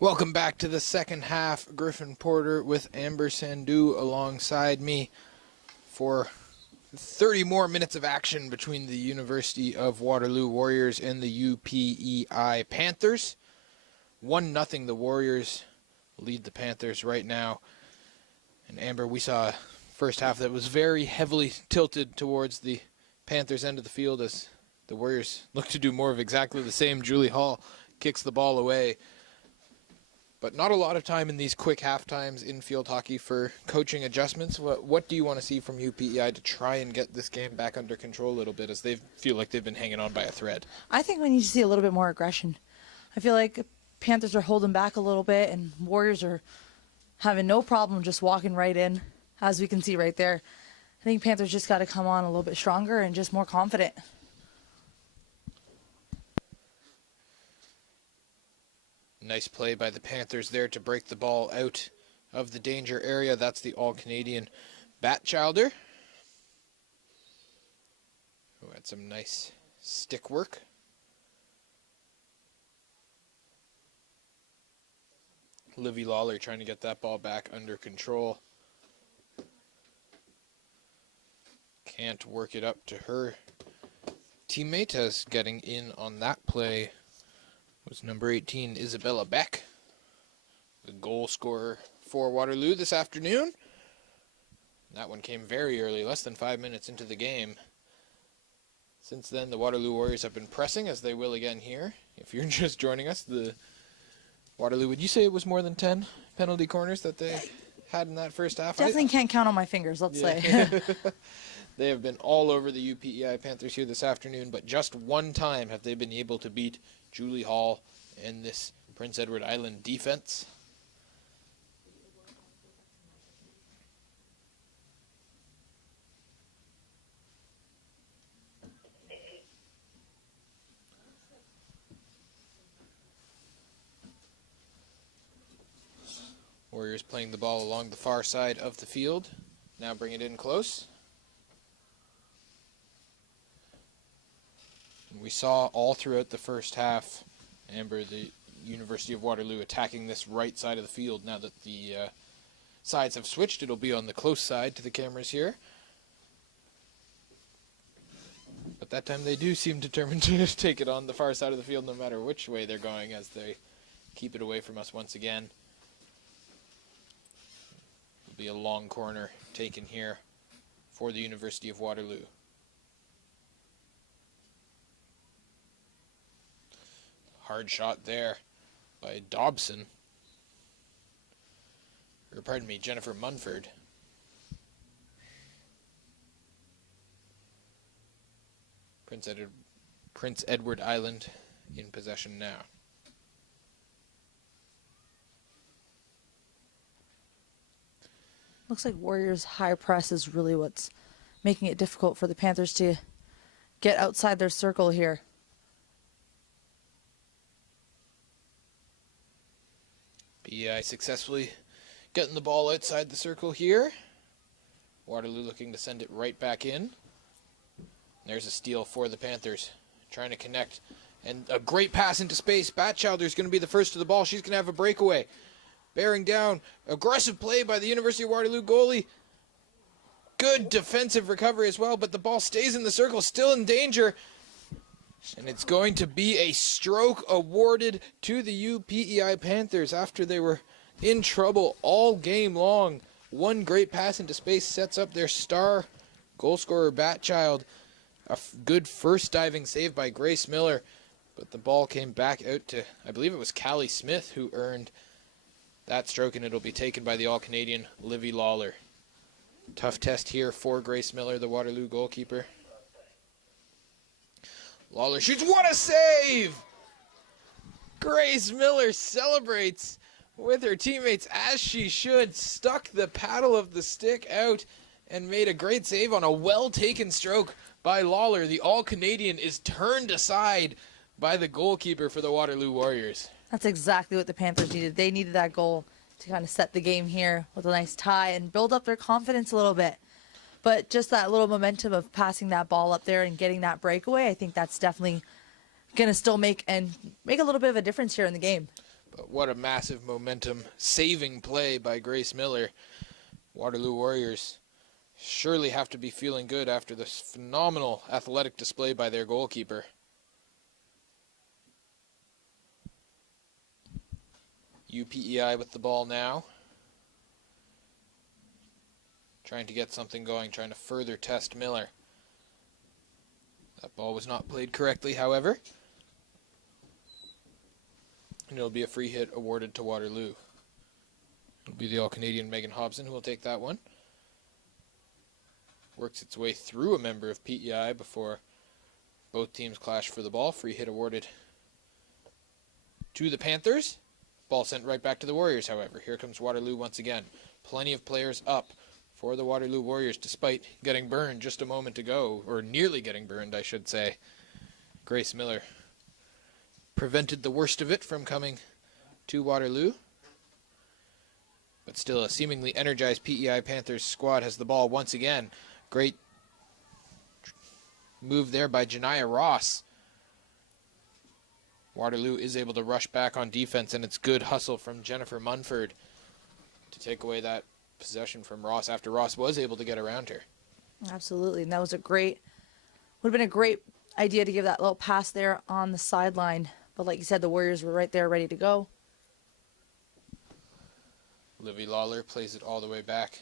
Welcome back to the second half. Griffin Porter with Amber Sandhu alongside me for 30 more minutes of action between the University of Waterloo Warriors and the UPEI Panthers. 1-0 the Warriors lead the Panthers right now. And Amber, we saw a first half that was very heavily tilted towards the Panthers' end of the field as the Warriors look to do more of exactly the same. Julie Hall kicks the ball away. But not a lot of time in these quick half times in field hockey for coaching adjustments. What do you want to see from UPEI to try and get this game back under control a little bit, as they feel like they've been hanging on by a thread? I think we need to see a little bit more aggression. I feel like Panthers are holding back a little bit, and Warriors are having no problem just walking right in, as we can see right there. I think Panthers just got to come on a little bit stronger and just more confident. Nice play by the Panthers there to break the ball out of the danger area. That's the All-Canadian Batchilder, who had some nice stick work. Livy Lawler trying to get that ball back under control. Can't work it up to her teammate, as getting in on that play was number 18, Isabella Beck, the goal scorer for Waterloo this afternoon. That one came very early, less than 5 minutes into the game. Since then, the Waterloo Warriors have been pressing, as they will again here. If you're just joining us, the Waterloo, would you say it was more than 10 penalty corners that they had in that first half? Definitely can't count on my fingers, let's say. They have been all over the UPEI Panthers here this afternoon, but just one time have they been able to beat Julie Hall and this Prince Edward Island defense. Warriors playing the ball along the far side of the field. Now bring it in close. We saw all throughout the first half, Amber, the University of Waterloo attacking this right side of the field. Now that the sides have switched, it'll be on the close side to the cameras here. But that time they do seem determined to take it on the far side of the field no matter which way they're going, as they keep it away from us once again. It'll be a long corner taken here for the University of Waterloo. Hard shot there by Dobson. Or pardon me, Jennifer Munford. Prince Edward Island in possession now. Looks like Warriors' high press is really what's making it difficult for the Panthers to get outside their circle here. PEI successfully getting the ball outside the circle here. Waterloo looking to send it right back in. There's a steal for the Panthers, trying to connect. And a great pass into space. Batchilder's going to be the first to the ball. She's going to have a breakaway. Bearing down. Aggressive play by the University of Waterloo goalie. Good defensive recovery as well, but the ball stays in the circle, still in danger. And it's going to be a stroke awarded to the UPEI Panthers after they were in trouble all game long. One great pass into space sets up their star goal scorer, Batchild. A good first diving save by Grace Miller, but the ball came back out to, I believe it was Callie Smith who earned that stroke, and it'll be taken by the All-Canadian Livy Lawler. Tough test here for Grace Miller, the Waterloo goalkeeper. Lawler shoots. What a save! Grace Miller celebrates with her teammates as she should. Stuck the paddle of the stick out and made a great save on a well-taken stroke by Lawler. The All-Canadian is turned aside by the goalkeeper for the Waterloo Warriors. That's exactly what the Panthers needed. They needed that goal to kind of set the game here with a nice tie and build up their confidence a little bit. But just that little momentum of passing that ball up there and getting that breakaway, I think that's definitely going to still make a little bit of a difference here in the game. But what a massive momentum saving play by Grace Miller. Waterloo Warriors surely have to be feeling good after this phenomenal athletic display by their goalkeeper. UPEI with the ball now. Trying to get something going, trying to further test Miller. That ball was not played correctly, however. And it'll be a free hit awarded to Waterloo. It'll be the All-Canadian Megan Hobson who will take that one. Works its way through a member of PEI before both teams clash for the ball. Free hit awarded to the Panthers. Ball sent right back to the Warriors, however. Here comes Waterloo once again. Plenty of players up for the Waterloo Warriors, despite getting burned just a moment ago, or nearly getting burned, I should say. Grace Miller prevented the worst of it from coming to Waterloo. But still, a seemingly energized PEI Panthers squad has the ball once again. Great move there by Janiyah Ross. Waterloo is able to rush back on defense, and it's good hustle from Jennifer Munford to take away that possession from Ross after Ross was able to get around her. Absolutely, and that was would have been a great idea to give that little pass there on the sideline. But like you said, the Warriors were right there ready to go. Livy Lawler plays it all the way back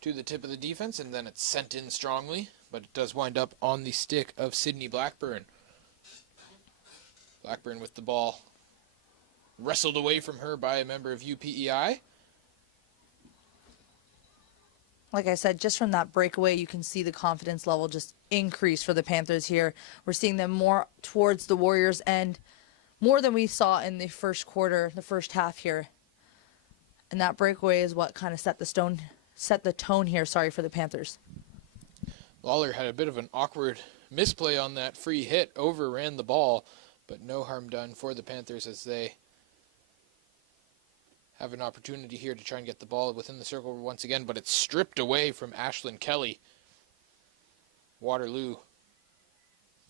to the tip of the defense, and then it's sent in strongly, but it does wind up on the stick of Sydney Blackburn. Blackburn with the ball wrestled away from her by a member of UPEI. Like I said, just from that breakaway, you can see the confidence level just increase for the Panthers here. We're seeing them more towards the Warriors' end, more than we saw in the first quarter, the first half here. And that breakaway is what kind of set the tone here, for the Panthers. Lawler had a bit of an awkward misplay on that free hit, overran the ball, but no harm done for the Panthers as they have an opportunity here to try and get the ball within the circle once again, but it's stripped away from Ashlyn Kelly. Waterloo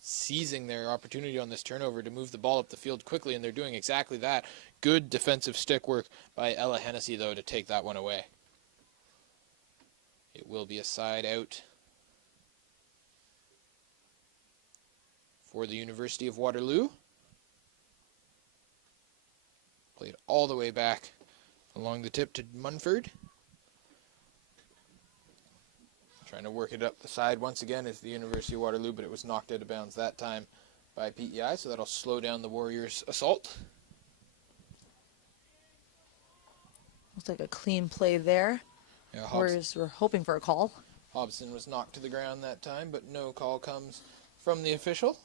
seizing their opportunity on this turnover to move the ball up the field quickly, and they're doing exactly that. Good defensive stick work by Ella Hennessy, though, to take that one away. It will be a side out for the University of Waterloo. Played all the way back along the tip to Munford. Trying to work it up the side once again is the University of Waterloo, but it was knocked out of bounds that time by PEI, so that'll slow down the Warriors' assault. Looks like a clean play there. Yeah, Warriors were hoping for a call. Hobson was knocked to the ground that time, but no call comes from the official.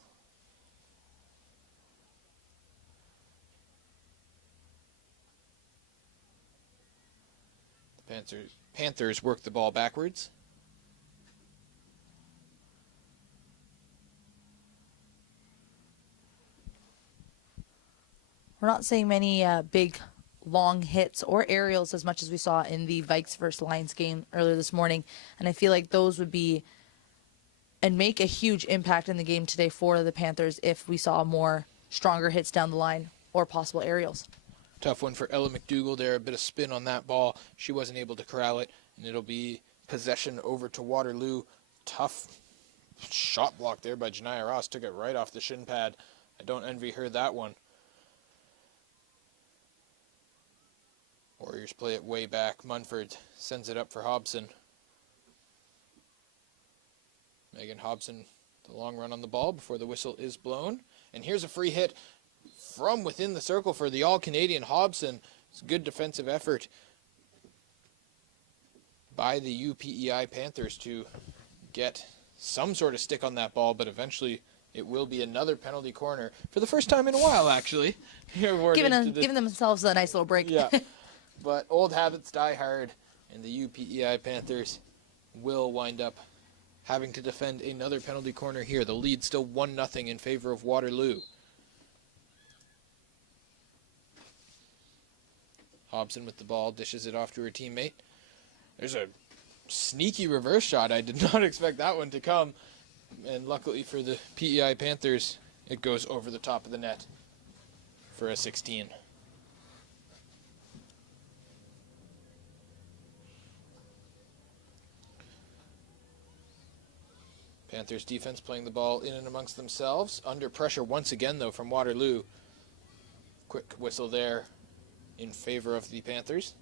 The Panthers work the ball backwards. We're not seeing many big, long hits or aerials as much as we saw in the Vikes versus Lions game earlier this morning. And I feel like those would be and make a huge impact in the game today for the Panthers if we saw more stronger hits down the line or possible aerials. Tough one for Ella McDougall there. A bit of spin on that ball. She wasn't able to corral it, and it'll be possession over to Waterloo. Tough shot block there by Janiyah Ross. Took it right off the shin pad. I don't envy her that one. Warriors play it way back. Munford sends it up for Hobson. Megan Hobson, the long run on the ball before the whistle is blown. And here's a free hit from within the circle for the All-Canadian Hobson. It's a good defensive effort by the UPEI Panthers to get some sort of stick on that ball, but eventually it will be another penalty corner for the first time in a while, actually. Giving themselves a nice little break. Yeah, but old habits die hard, and the UPEI Panthers will wind up having to defend another penalty corner here. The lead still 1-0 in favor of Waterloo. Hobson with the ball, dishes it off to her teammate. There's a sneaky reverse shot. I did not expect that one to come. And luckily for the PEI Panthers, it goes over the top of the net for a 16. Panthers defense playing the ball in and amongst themselves. Under pressure once again, though, from Waterloo. Quick whistle there in favor of the Panthers.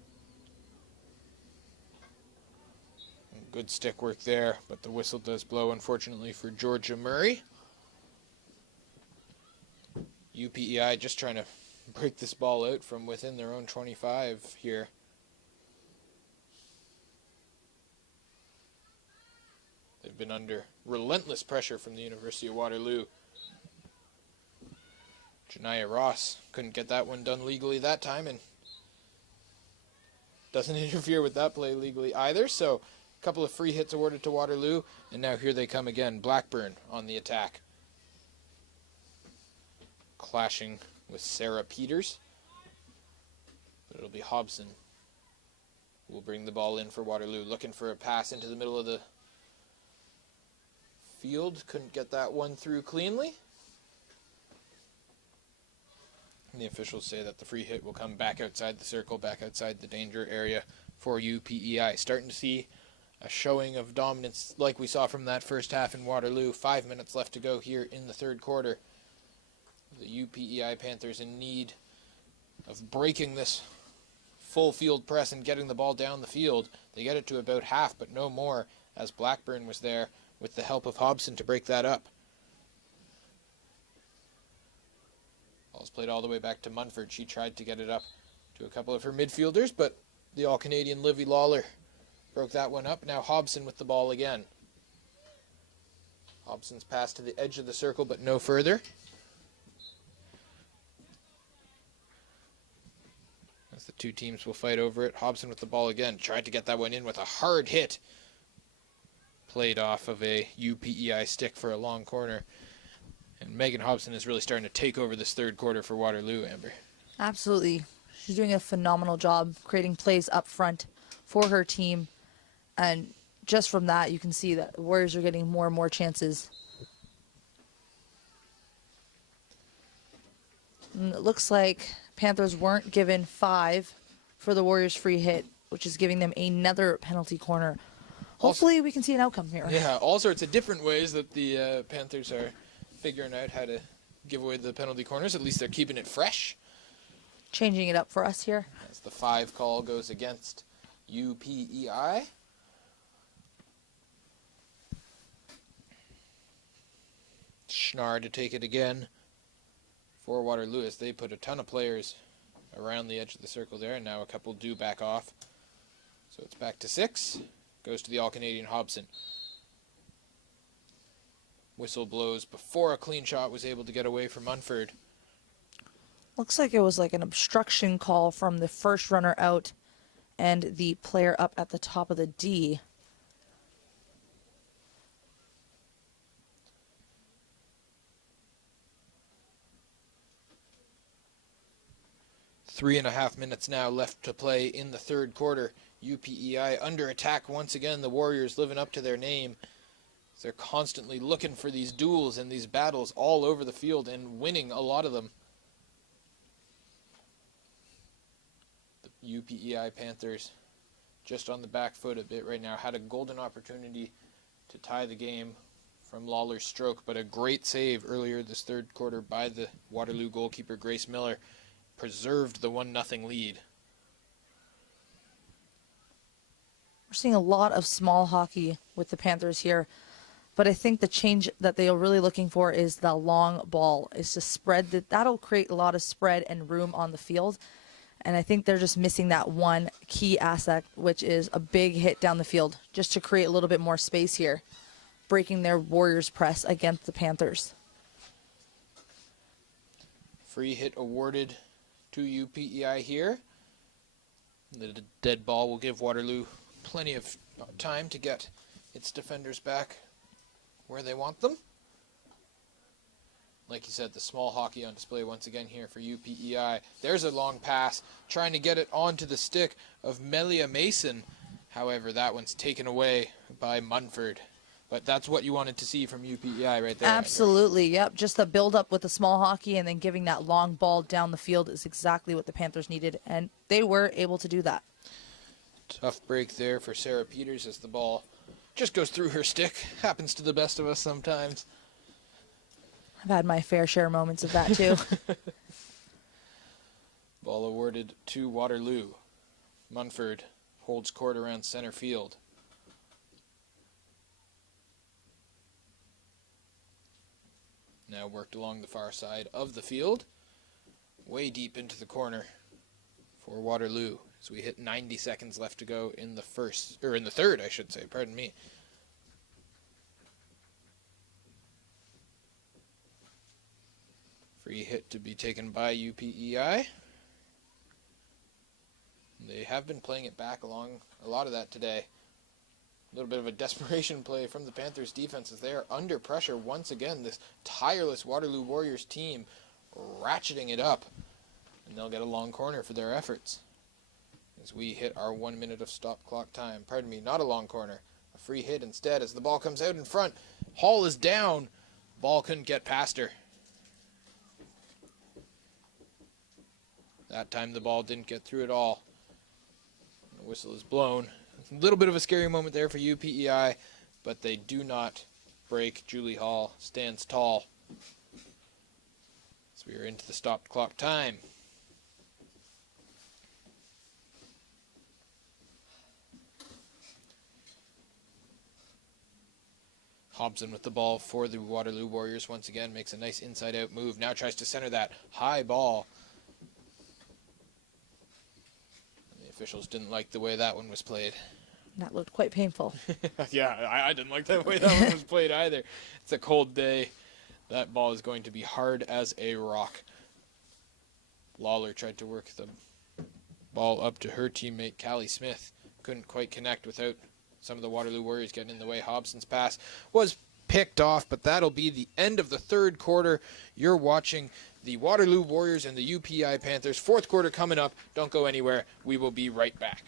Good stick work there, but the whistle does blow, unfortunately, for Georgia Murray. UPEI just trying to break this ball out from within their own 25 here. They've been under relentless pressure from the University of Waterloo. Janiyah Ross couldn't get that one done legally that time and doesn't interfere with that play legally either. So a couple of free hits awarded to Waterloo, and now here they come again. Blackburn on the attack. Clashing with Sarah Peters. But it'll be Hobson who will bring the ball in for Waterloo. Looking for a pass into the middle of the field. Couldn't get that one through cleanly. And the officials say that the free hit will come back outside the circle, back outside the danger area for UPEI. Starting to see a showing of dominance like we saw from that first half in Waterloo. 5 minutes left to go here in the third quarter. The UPEI Panthers in need of breaking this full field press and getting the ball down the field. They get it to about half, but no more, as Blackburn was there with the help of Hobson to break that up. Ball's played all the way back to Munford. She tried to get it up to a couple of her midfielders, but the All-Canadian Livy Lawler broke that one up. Now Hobson with the ball again. Hobson's pass to the edge of the circle, but no further. As the two teams will fight over it. Hobson with the ball again. Tried to get that one in with a hard hit. Played off of a UPEI stick for a long corner. And Megan Hobson is really starting to take over this third quarter for Waterloo, Amber. Absolutely. She's doing a phenomenal job creating plays up front for her team. And just from that, you can see that the Warriors are getting more and more chances. And it looks like Panthers weren't given 5 for the Warriors' free hit, which is giving them another penalty corner. Hopefully we can see an outcome here. Yeah, all sorts of different ways that the Panthers are figuring out how to give away the penalty corners. At least they're keeping it fresh. Changing it up for us here. As the 5 call goes against UPEI. Schnarr to take it again for Waterloo, as they put a ton of players around the edge of the circle there, and now a couple do back off. So it's back to 6. Goes to the All-Canadian Hobson. Whistle blows before a clean shot was able to get away from Munford. Looks like it was like an obstruction call from the first runner out and the player up at the top of the D. 3.5 minutes now left to play in the third quarter. UPEI under attack once again. The Warriors living up to their name. They're constantly looking for these duels and these battles all over the field and winning a lot of them. The UPEI Panthers just on the back foot a bit right now. Had a golden opportunity to tie the game from Lawler's stroke, but a great save earlier this third quarter by the Waterloo goalkeeper Grace Miller preserved the 1-0 lead. We're seeing a lot of small hockey with the Panthers here, but I think the change that they are really looking for is the long ball. Is to spread that'll create a lot of spread and room on the field, and I think they're just missing that one key asset, which is a big hit down the field, just to create a little bit more space here, breaking their Warriors press against the Panthers. Free hit awarded to UPEI here. The dead ball will give Waterloo plenty of time to get its defenders back where they want them. Like you said, the small hockey on display once again here for UPEI. There's a long pass, trying to get it onto the stick of Melia Mason. However, that one's taken away by Munford. But that's what you wanted to see from UPEI right there. Absolutely, yep. Just the build-up with the small hockey and then giving that long ball down the field is exactly what the Panthers needed, and they were able to do that. Tough break there for Sarah Peters as the ball Just goes through her stick. Happens to the best of us sometimes. I've had my fair share moments of that too. Ball awarded to Waterloo. Munford holds court around center field. Now worked along the far side of the field. Way deep into the corner for Waterloo. As we hit 90 seconds left to go in the third, I should say, pardon me. Free hit to be taken by UPEI. They have been playing it back along a lot of that today. A little bit of a desperation play from the Panthers defense as they are under pressure once again. This tireless Waterloo Warriors team ratcheting it up. And they'll get a long corner for their efforts. As we hit our 1 minute of stop clock time. Pardon me, not a long corner. A free hit instead as the ball comes out in front. Hall is down. Ball couldn't get past her. That time the ball didn't get through at all. The whistle is blown. A little bit of a scary moment there for UPEI, but they do not break. Julie Hall stands tall. So we are into the stop clock time. Hobson with the ball for the Waterloo Warriors once again. Makes a nice inside-out move. Now tries to center that high ball. The officials didn't like the way that one was played. That looked quite painful. Yeah, I didn't like the way that one was played either. It's a cold day. That ball is going to be hard as a rock. Lawler tried to work the ball up to her teammate, Callie Smith. Couldn't quite connect without some of the Waterloo Warriors getting in the way. Hobson's pass was picked off, but that'll be the end of the third quarter. You're watching the Waterloo Warriors and the UPI Panthers. Fourth quarter coming up. Don't go anywhere. We will be right back.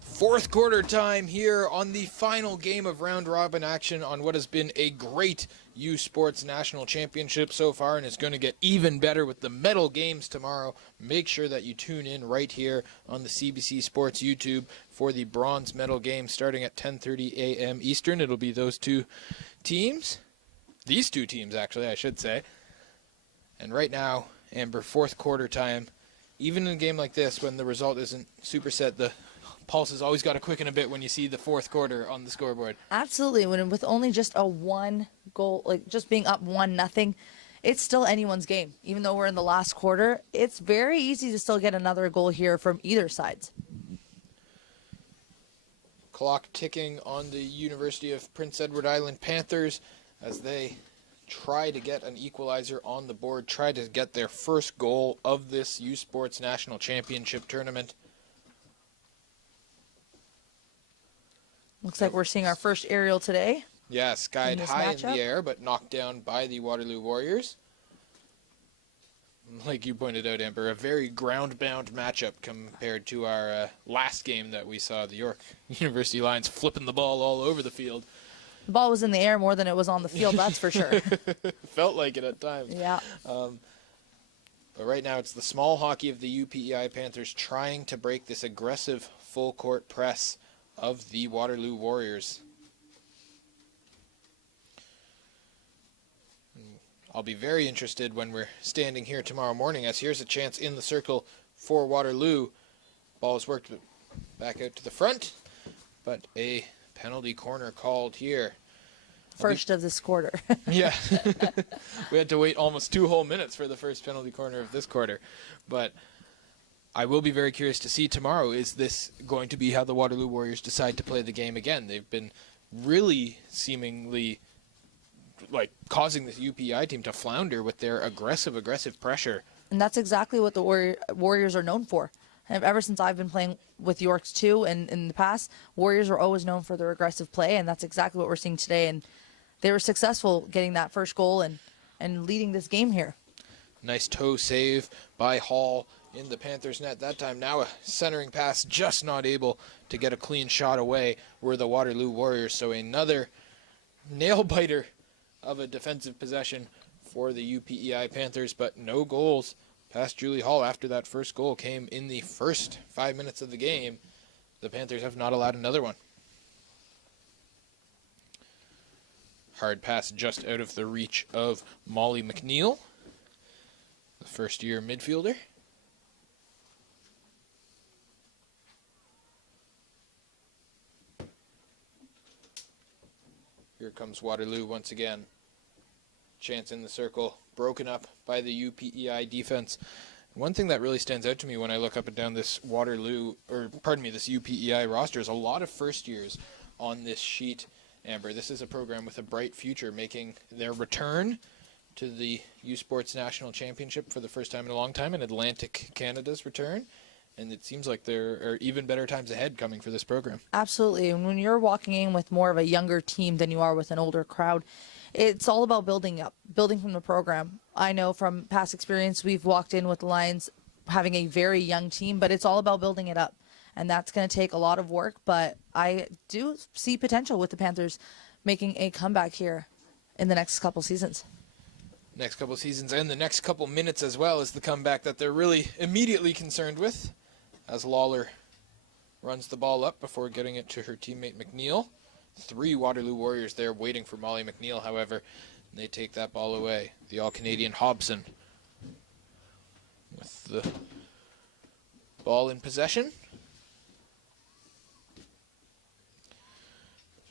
Fourth quarter time here on the final game of round robin action on what has been a great U Sports National Championship so far, and it's going to get even better with the medal games tomorrow. Make sure that you tune in right here on the CBC Sports YouTube for the bronze medal game starting at 10:30 a.m. Eastern. It'll be those two teams. These two teams, actually, I should say. And right now, Amber, fourth quarter time. Even in a game like this, when the result isn't super set, the pulse has always got to quicken a bit when you see the fourth quarter on the scoreboard. Absolutely. With only just a one goal, like just being up 1-0, it's still anyone's game. Even though we're in the last quarter, it's very easy to still get another goal here from either sides. Clock ticking on the University of Prince Edward Island Panthers as they try to get an equalizer on the board, try to get their first goal of this U Sports National Championship tournament. Looks like we're seeing our first aerial today. Yeah, skied high in matchup. the air, but knocked down by the Waterloo Warriors. Like you pointed out, Amber, a very ground-bound matchup compared to our last game that we saw the York University Lions flipping the ball all over the field. The ball was in the air more than it was on the field, that's for sure. Felt like it at times. Yeah. But right now it's the small hockey of the UPEI Panthers trying to break this aggressive full-court press of the Waterloo Warriors. I'll be very interested when we're standing here tomorrow morning, as here's a chance in the circle for Waterloo. Ball is worked back out to the front, but a penalty corner called here. First of this quarter. Yeah. We had to wait almost 2 whole minutes for the first penalty corner of this quarter. But I will be very curious to see tomorrow, is this going to be how the Waterloo Warriors decide to play the game again? They've been really seemingly like causing this UPI team to flounder with their aggressive pressure. And that's exactly what the Warriors are known for. And ever since I've been playing with Yorks too, and in the past, Warriors are always known for their aggressive play, and that's exactly what we're seeing today. And they were successful getting that first goal and leading this game here. Nice toe save by Hall in the Panthers net that time. Now a centering pass, just not able to get a clean shot away were the Waterloo Warriors. So another nail biter of a defensive possession for the UPEI Panthers, but no goals past Julie Hall after that first goal came in the first 5 minutes of the game. The Panthers have not allowed another one. Hard pass just out of the reach of Molly McNeil, the first-year midfielder. Here comes Waterloo once again. Chance in the circle, broken up by the UPEI defense. One thing that really stands out to me when I look up and down this this UPEI roster is a lot of first years on this sheet, Amber. This is a program with a bright future, making their return to the U Sports National Championship for the first time in a long time, and Atlantic Canada's return. And it seems like there are even better times ahead coming for this program. Absolutely. And when you're walking in with more of a younger team than you are with an older crowd, it's all about building from the program. I know from past experience, we've walked in with the Lions having a very young team, but it's all about building it up. And that's going to take a lot of work, but I do see potential with the Panthers making a comeback here in the next couple seasons. Next couple seasons and the next couple minutes as well is the comeback that they're really immediately concerned with, as Lawler runs the ball up before getting it to her teammate McNeil. 3 Waterloo Warriors there waiting for Molly McNeil, however, and they take that ball away. The All-Canadian Hobson with the ball in possession.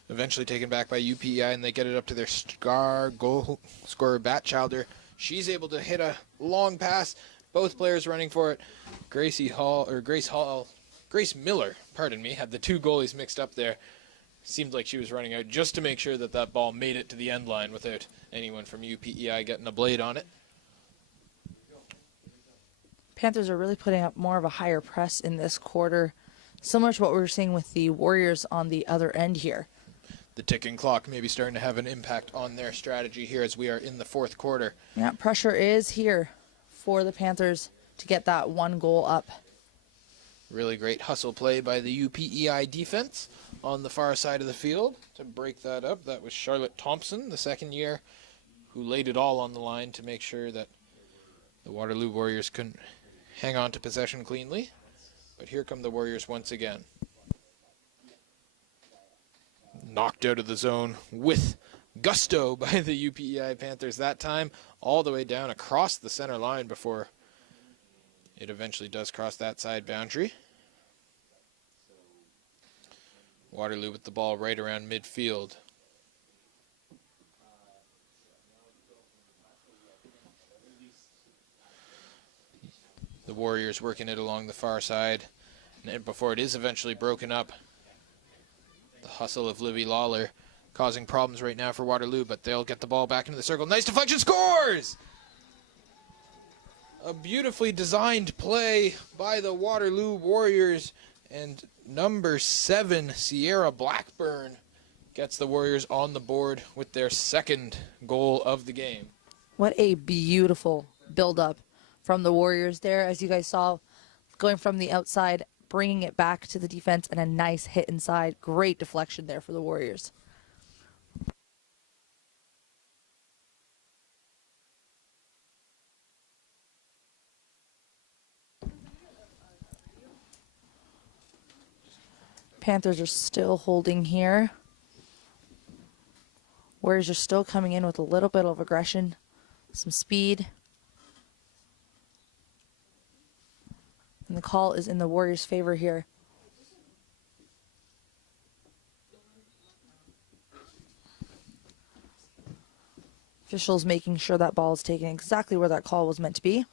Eventually taken back by UPEI, and they get it up to their star goal scorer, Batchelder. She's able to hit a long pass. Both players running for it. Grace Miller, had the 2 goalies mixed up there. Seemed like she was running out just to make sure that that ball made it to the end line without anyone from UPEI getting a blade on it. Panthers are really putting up more of a higher press in this quarter, similar to what we were seeing with the Warriors on the other end here. The ticking clock may be starting to have an impact on their strategy here as we are in the fourth quarter. Yeah, pressure is here for the Panthers to get that 1 goal up. Really great hustle play by the UPEI defense on the far side of the field to break that up. That was Charlotte Thompson, the second year, who laid it all on the line to make sure that the Waterloo Warriors couldn't hang on to possession cleanly. But here come the Warriors once again. Knocked out of the zone with gusto by the UPEI Panthers that time, all the way down across the center line before it eventually does cross that side boundary. Waterloo with the ball right around midfield. The Warriors working it along the far side. And before it is eventually broken up, the hustle of Livy Lawler causing problems right now for Waterloo, but they'll get the ball back into the circle. Nice deflection, scores! A beautifully designed play by the Waterloo Warriors, and number 7, Sierra Blackburn, gets the Warriors on the board with their second goal of the game. What a beautiful build-up from the Warriors there, as you guys saw, going from the outside, bringing it back to the defense, and a nice hit inside. Great deflection there for the Warriors. Panthers are still holding here. Warriors are still coming in with a little bit of aggression, some speed. And the call is in the Warriors' favor here. Officials making sure that ball is taken exactly where that call was meant to be.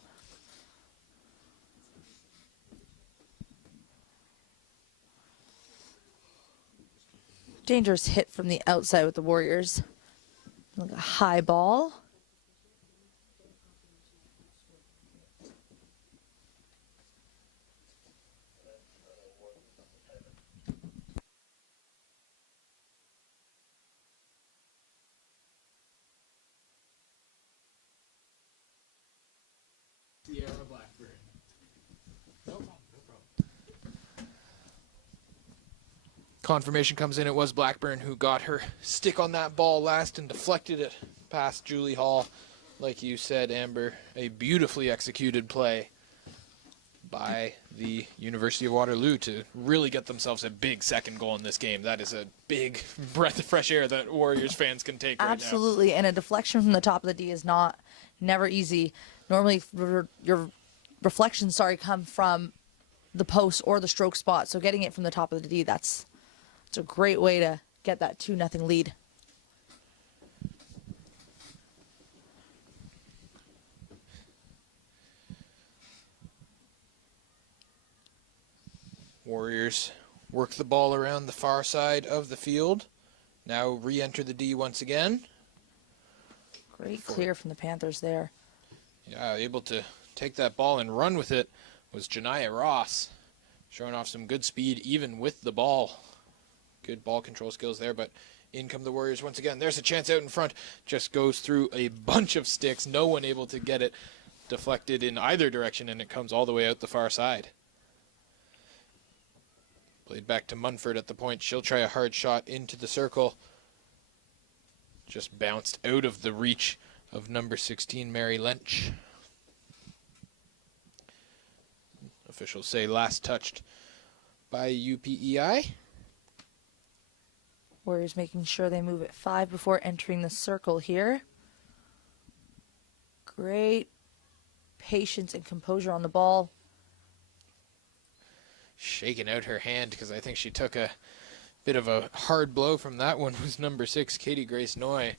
Dangerous hit from the outside with the Warriors. Like a high ball. Sierra Blackburn. No problem. Confirmation comes in. It was Blackburn who got her stick on that ball last and deflected it past Julie Hall. Like you said, Amber, a beautifully executed play by the University of Waterloo to really get themselves a big second goal in this game. That is a big breath of fresh air that Warriors fans can take right now. Absolutely, and a deflection from the top of the D is never easy. Normally, your reflections, come from the post or the stroke spot. So getting it from the top of the D, it's a great way to get that 2-0 lead. Warriors work the ball around the far side of the field. Now re-enter the D once again. Great clear from the Panthers there. Yeah, able to take that ball and run with it was Janiyah Ross, showing off some good speed even with the ball. Good ball control skills there, but in come the Warriors once again. There's a chance out in front. Just goes through a bunch of sticks. No one able to get it deflected in either direction, and it comes all the way out the far side. Played back to Munford at the point. She'll try a hard shot into the circle. Just bounced out of the reach of number 16, Mary Lynch. Officials say last touched by UPEI. Warriors making sure they move at 5 before entering the circle here. Great patience and composure on the ball. Shaking out her hand because I think she took a bit of a hard blow from that one was number 6, Katie Grace Noy.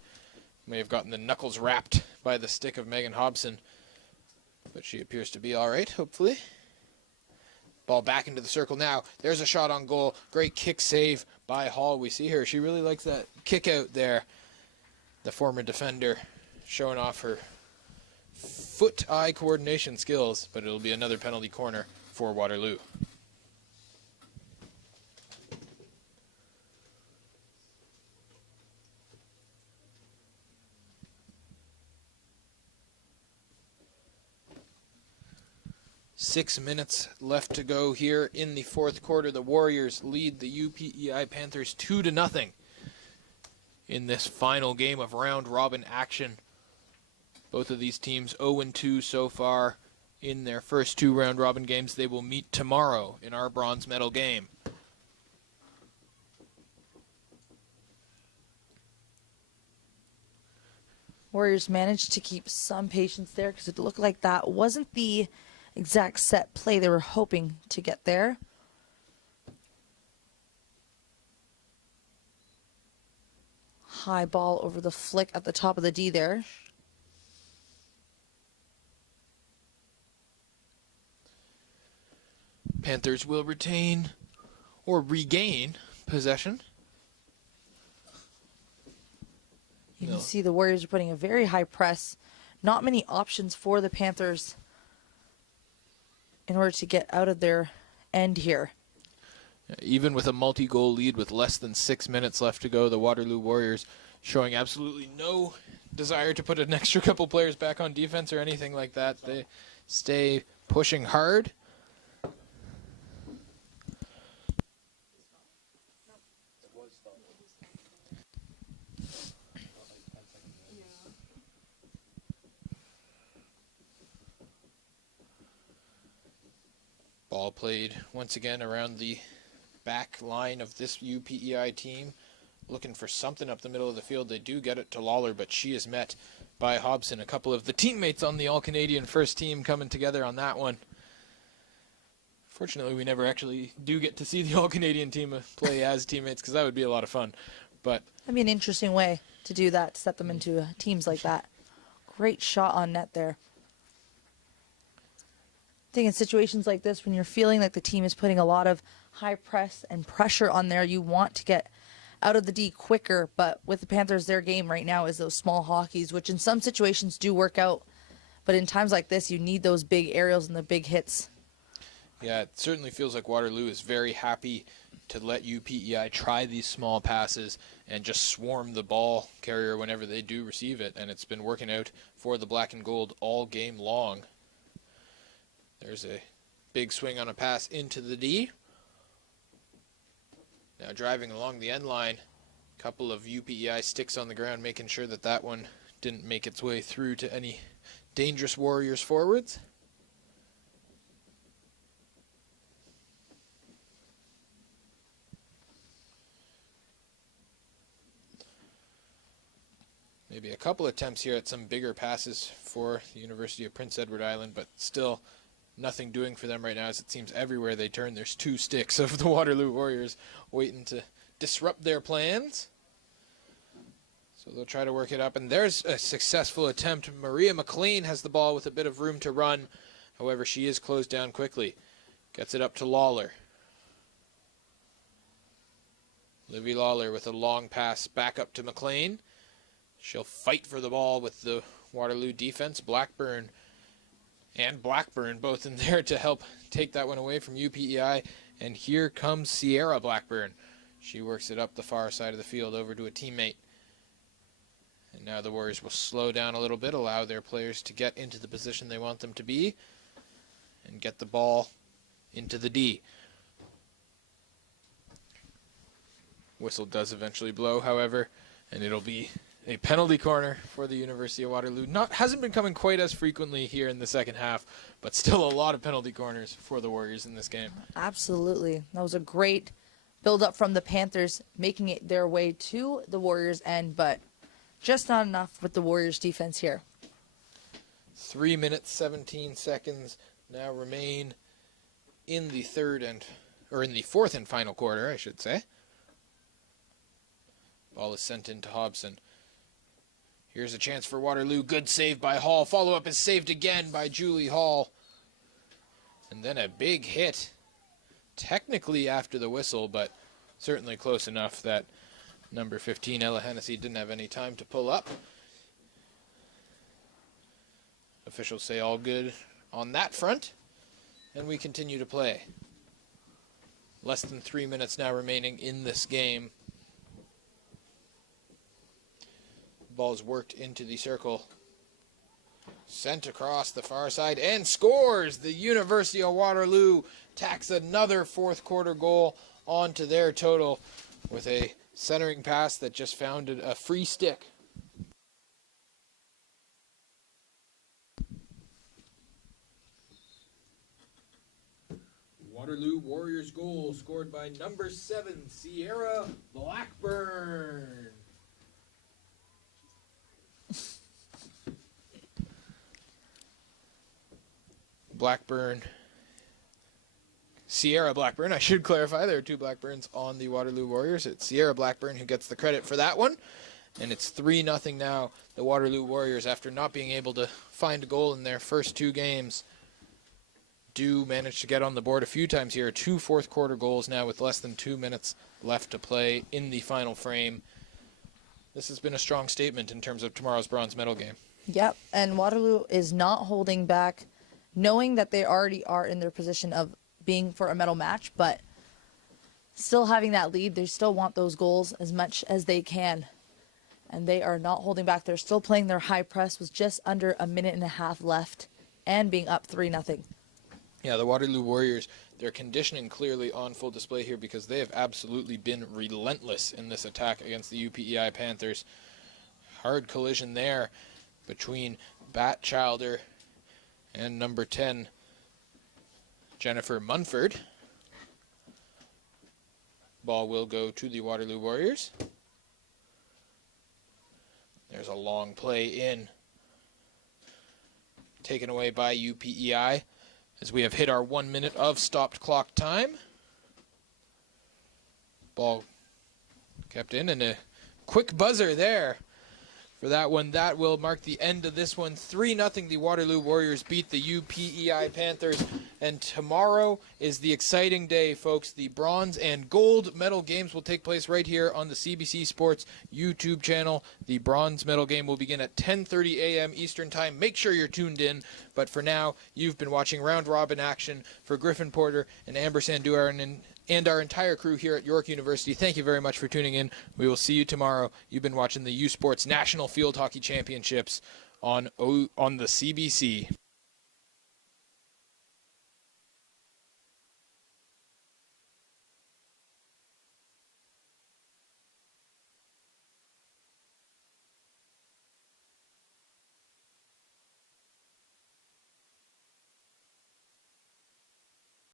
May have gotten the knuckles wrapped by the stick of Megan Hobson, but she appears to be all right, hopefully. Ball back into the circle now. There's a shot on goal. Great kick save by Hall. We see her. She really likes that kick out there. The former defender showing off her foot-eye coordination skills, but it'll be another penalty corner for Waterloo. Six minutes left to go here in the fourth quarter. The Warriors lead the UPEI Panthers 2-0 in this final game of round-robin action. Both of these teams 0-2 so far in their first 2 round-robin games. They will meet tomorrow in our bronze medal game. Warriors managed to keep some patience there because it looked like that wasn't the exact set play they were hoping to get there. high ball over the flick at the top of the D there. Panthers will retain or regain possession. You can see the Warriors are putting a very high press. Not many options for the Panthers in order to get out of their end here. Even with a multi-goal lead with less than 6 minutes left to go, the Waterloo Warriors showing absolutely no desire to put an extra couple players back on defense or anything like that. They stay pushing hard. Ball played once again around the back line of this UPEI team. Looking for something up the middle of the field. They do get it to Lawler, but she is met by Hobson. A couple of the teammates on the All-Canadian first team coming together on that one. Fortunately, we never actually do get to see the All-Canadian team play as teammates, because that would be a lot of fun. But That'd be an interesting way to do that, to set them into teams like that. Great shot on net there. I think in situations like this, when you're feeling like the team is putting a lot of high press and pressure on there, you want to get out of the D quicker. But with the Panthers, their game right now is those small hockeys, which in some situations do work out. But in times like this, you need those big aerials and the big hits. yeah, it certainly feels like Waterloo is very happy to let UPEI try these small passes and just swarm the ball carrier whenever they do receive it. And it's been working out for the black and gold all game long. There's a big swing on a pass into the D. Now driving along the end line, a couple of UPEI sticks on the ground, making sure that that one didn't make its way through to any dangerous Warriors forwards. Maybe a couple attempts here at some bigger passes for the University of Prince Edward Island, but still nothing doing for them right now, as it seems everywhere they turn, there's two sticks of the Waterloo Warriors waiting to disrupt their plans. So they'll try to work it up, and there's a successful attempt. Maria McLean has the ball with a bit of room to run. However, she is closed down quickly. Gets it up to Lawler. Livy Lawler with a long pass back up to McLean. She'll fight for the ball with the Waterloo defense. Blackburn and Blackburn both in there to help take that one away from UPEI. And here comes Sierra Blackburn. She works it up the far side of the field over to a teammate. And now the Warriors will slow down a little bit, allow their players to get into the position they want them to be, and get the ball into the D. Whistle does eventually blow, however, and it'll be a penalty corner for the University of Waterloo. Hasn't been coming quite as frequently here in the second half, but still a lot of penalty corners for the Warriors in this game. Absolutely. That was a great build-up from the Panthers, making it their way to the Warriors' end, but just not enough with the Warriors' defense here. 3 minutes, 17 seconds now remain in the fourth and final quarter, I should say. Ball is sent into Hobson. Here's a chance for Waterloo. Good save by Hall. Follow-up is saved again by Julie Hall. And then a big hit. Technically after the whistle, but certainly close enough that number 15, Ella Hennessy, didn't have any time to pull up. Officials say all good on that front. And we continue to play. Less than 3 minutes now remaining in this game. Ball is worked into the circle. Sent across the far side and scores! The University of Waterloo tacks another fourth quarter goal onto their total with a centering pass that just found a free stick. Waterloo Warriors goal scored by number 7, Sierra Blackburn. Sierra Blackburn, I should clarify, there are two Blackburns on the Waterloo Warriors. It's Sierra Blackburn who gets the credit for that one. and it's 3-0 now. The Waterloo Warriors, after not being able to find a goal in their first 2 games, do manage to get on the board a few times here. 2 fourth-quarter goals now with less than 2 minutes left to play in the final frame. This has been a strong statement in terms of tomorrow's bronze medal game. Yep, and Waterloo is not holding back, knowing that they already are in their position of being for a medal match, but still having that lead, they still want those goals as much as they can. And they are not holding back. They're still playing their high press with just under a minute and a half left and being up 3-0. Yeah, the Waterloo Warriors, their conditioning clearly on full display here because they have absolutely been relentless in this attack against the UPEI Panthers. Hard collision there between Batchelder and number 10, Jennifer Munford. Ball will go to the Waterloo Warriors. There's a long play in, taken away by UPEI as we have hit our 1 minute of stopped clock time. Ball kept in and a quick buzzer there for that one. That will mark the end of this one. 3-0, the Waterloo Warriors beat the UPEI Panthers. And tomorrow is the exciting day, folks. The bronze and gold medal games will take place right here on the CBC Sports YouTube channel. The bronze medal game will begin at 10:30 a.m. Eastern Time. Make sure you're tuned in. But for now, you've been watching Round Robin action for Griffin Porter and Amber Sanduar and our entire crew here at York University. Thank you very much for tuning in. We will see you tomorrow. You've been watching the U Sports National Field Hockey Championships on the CBC.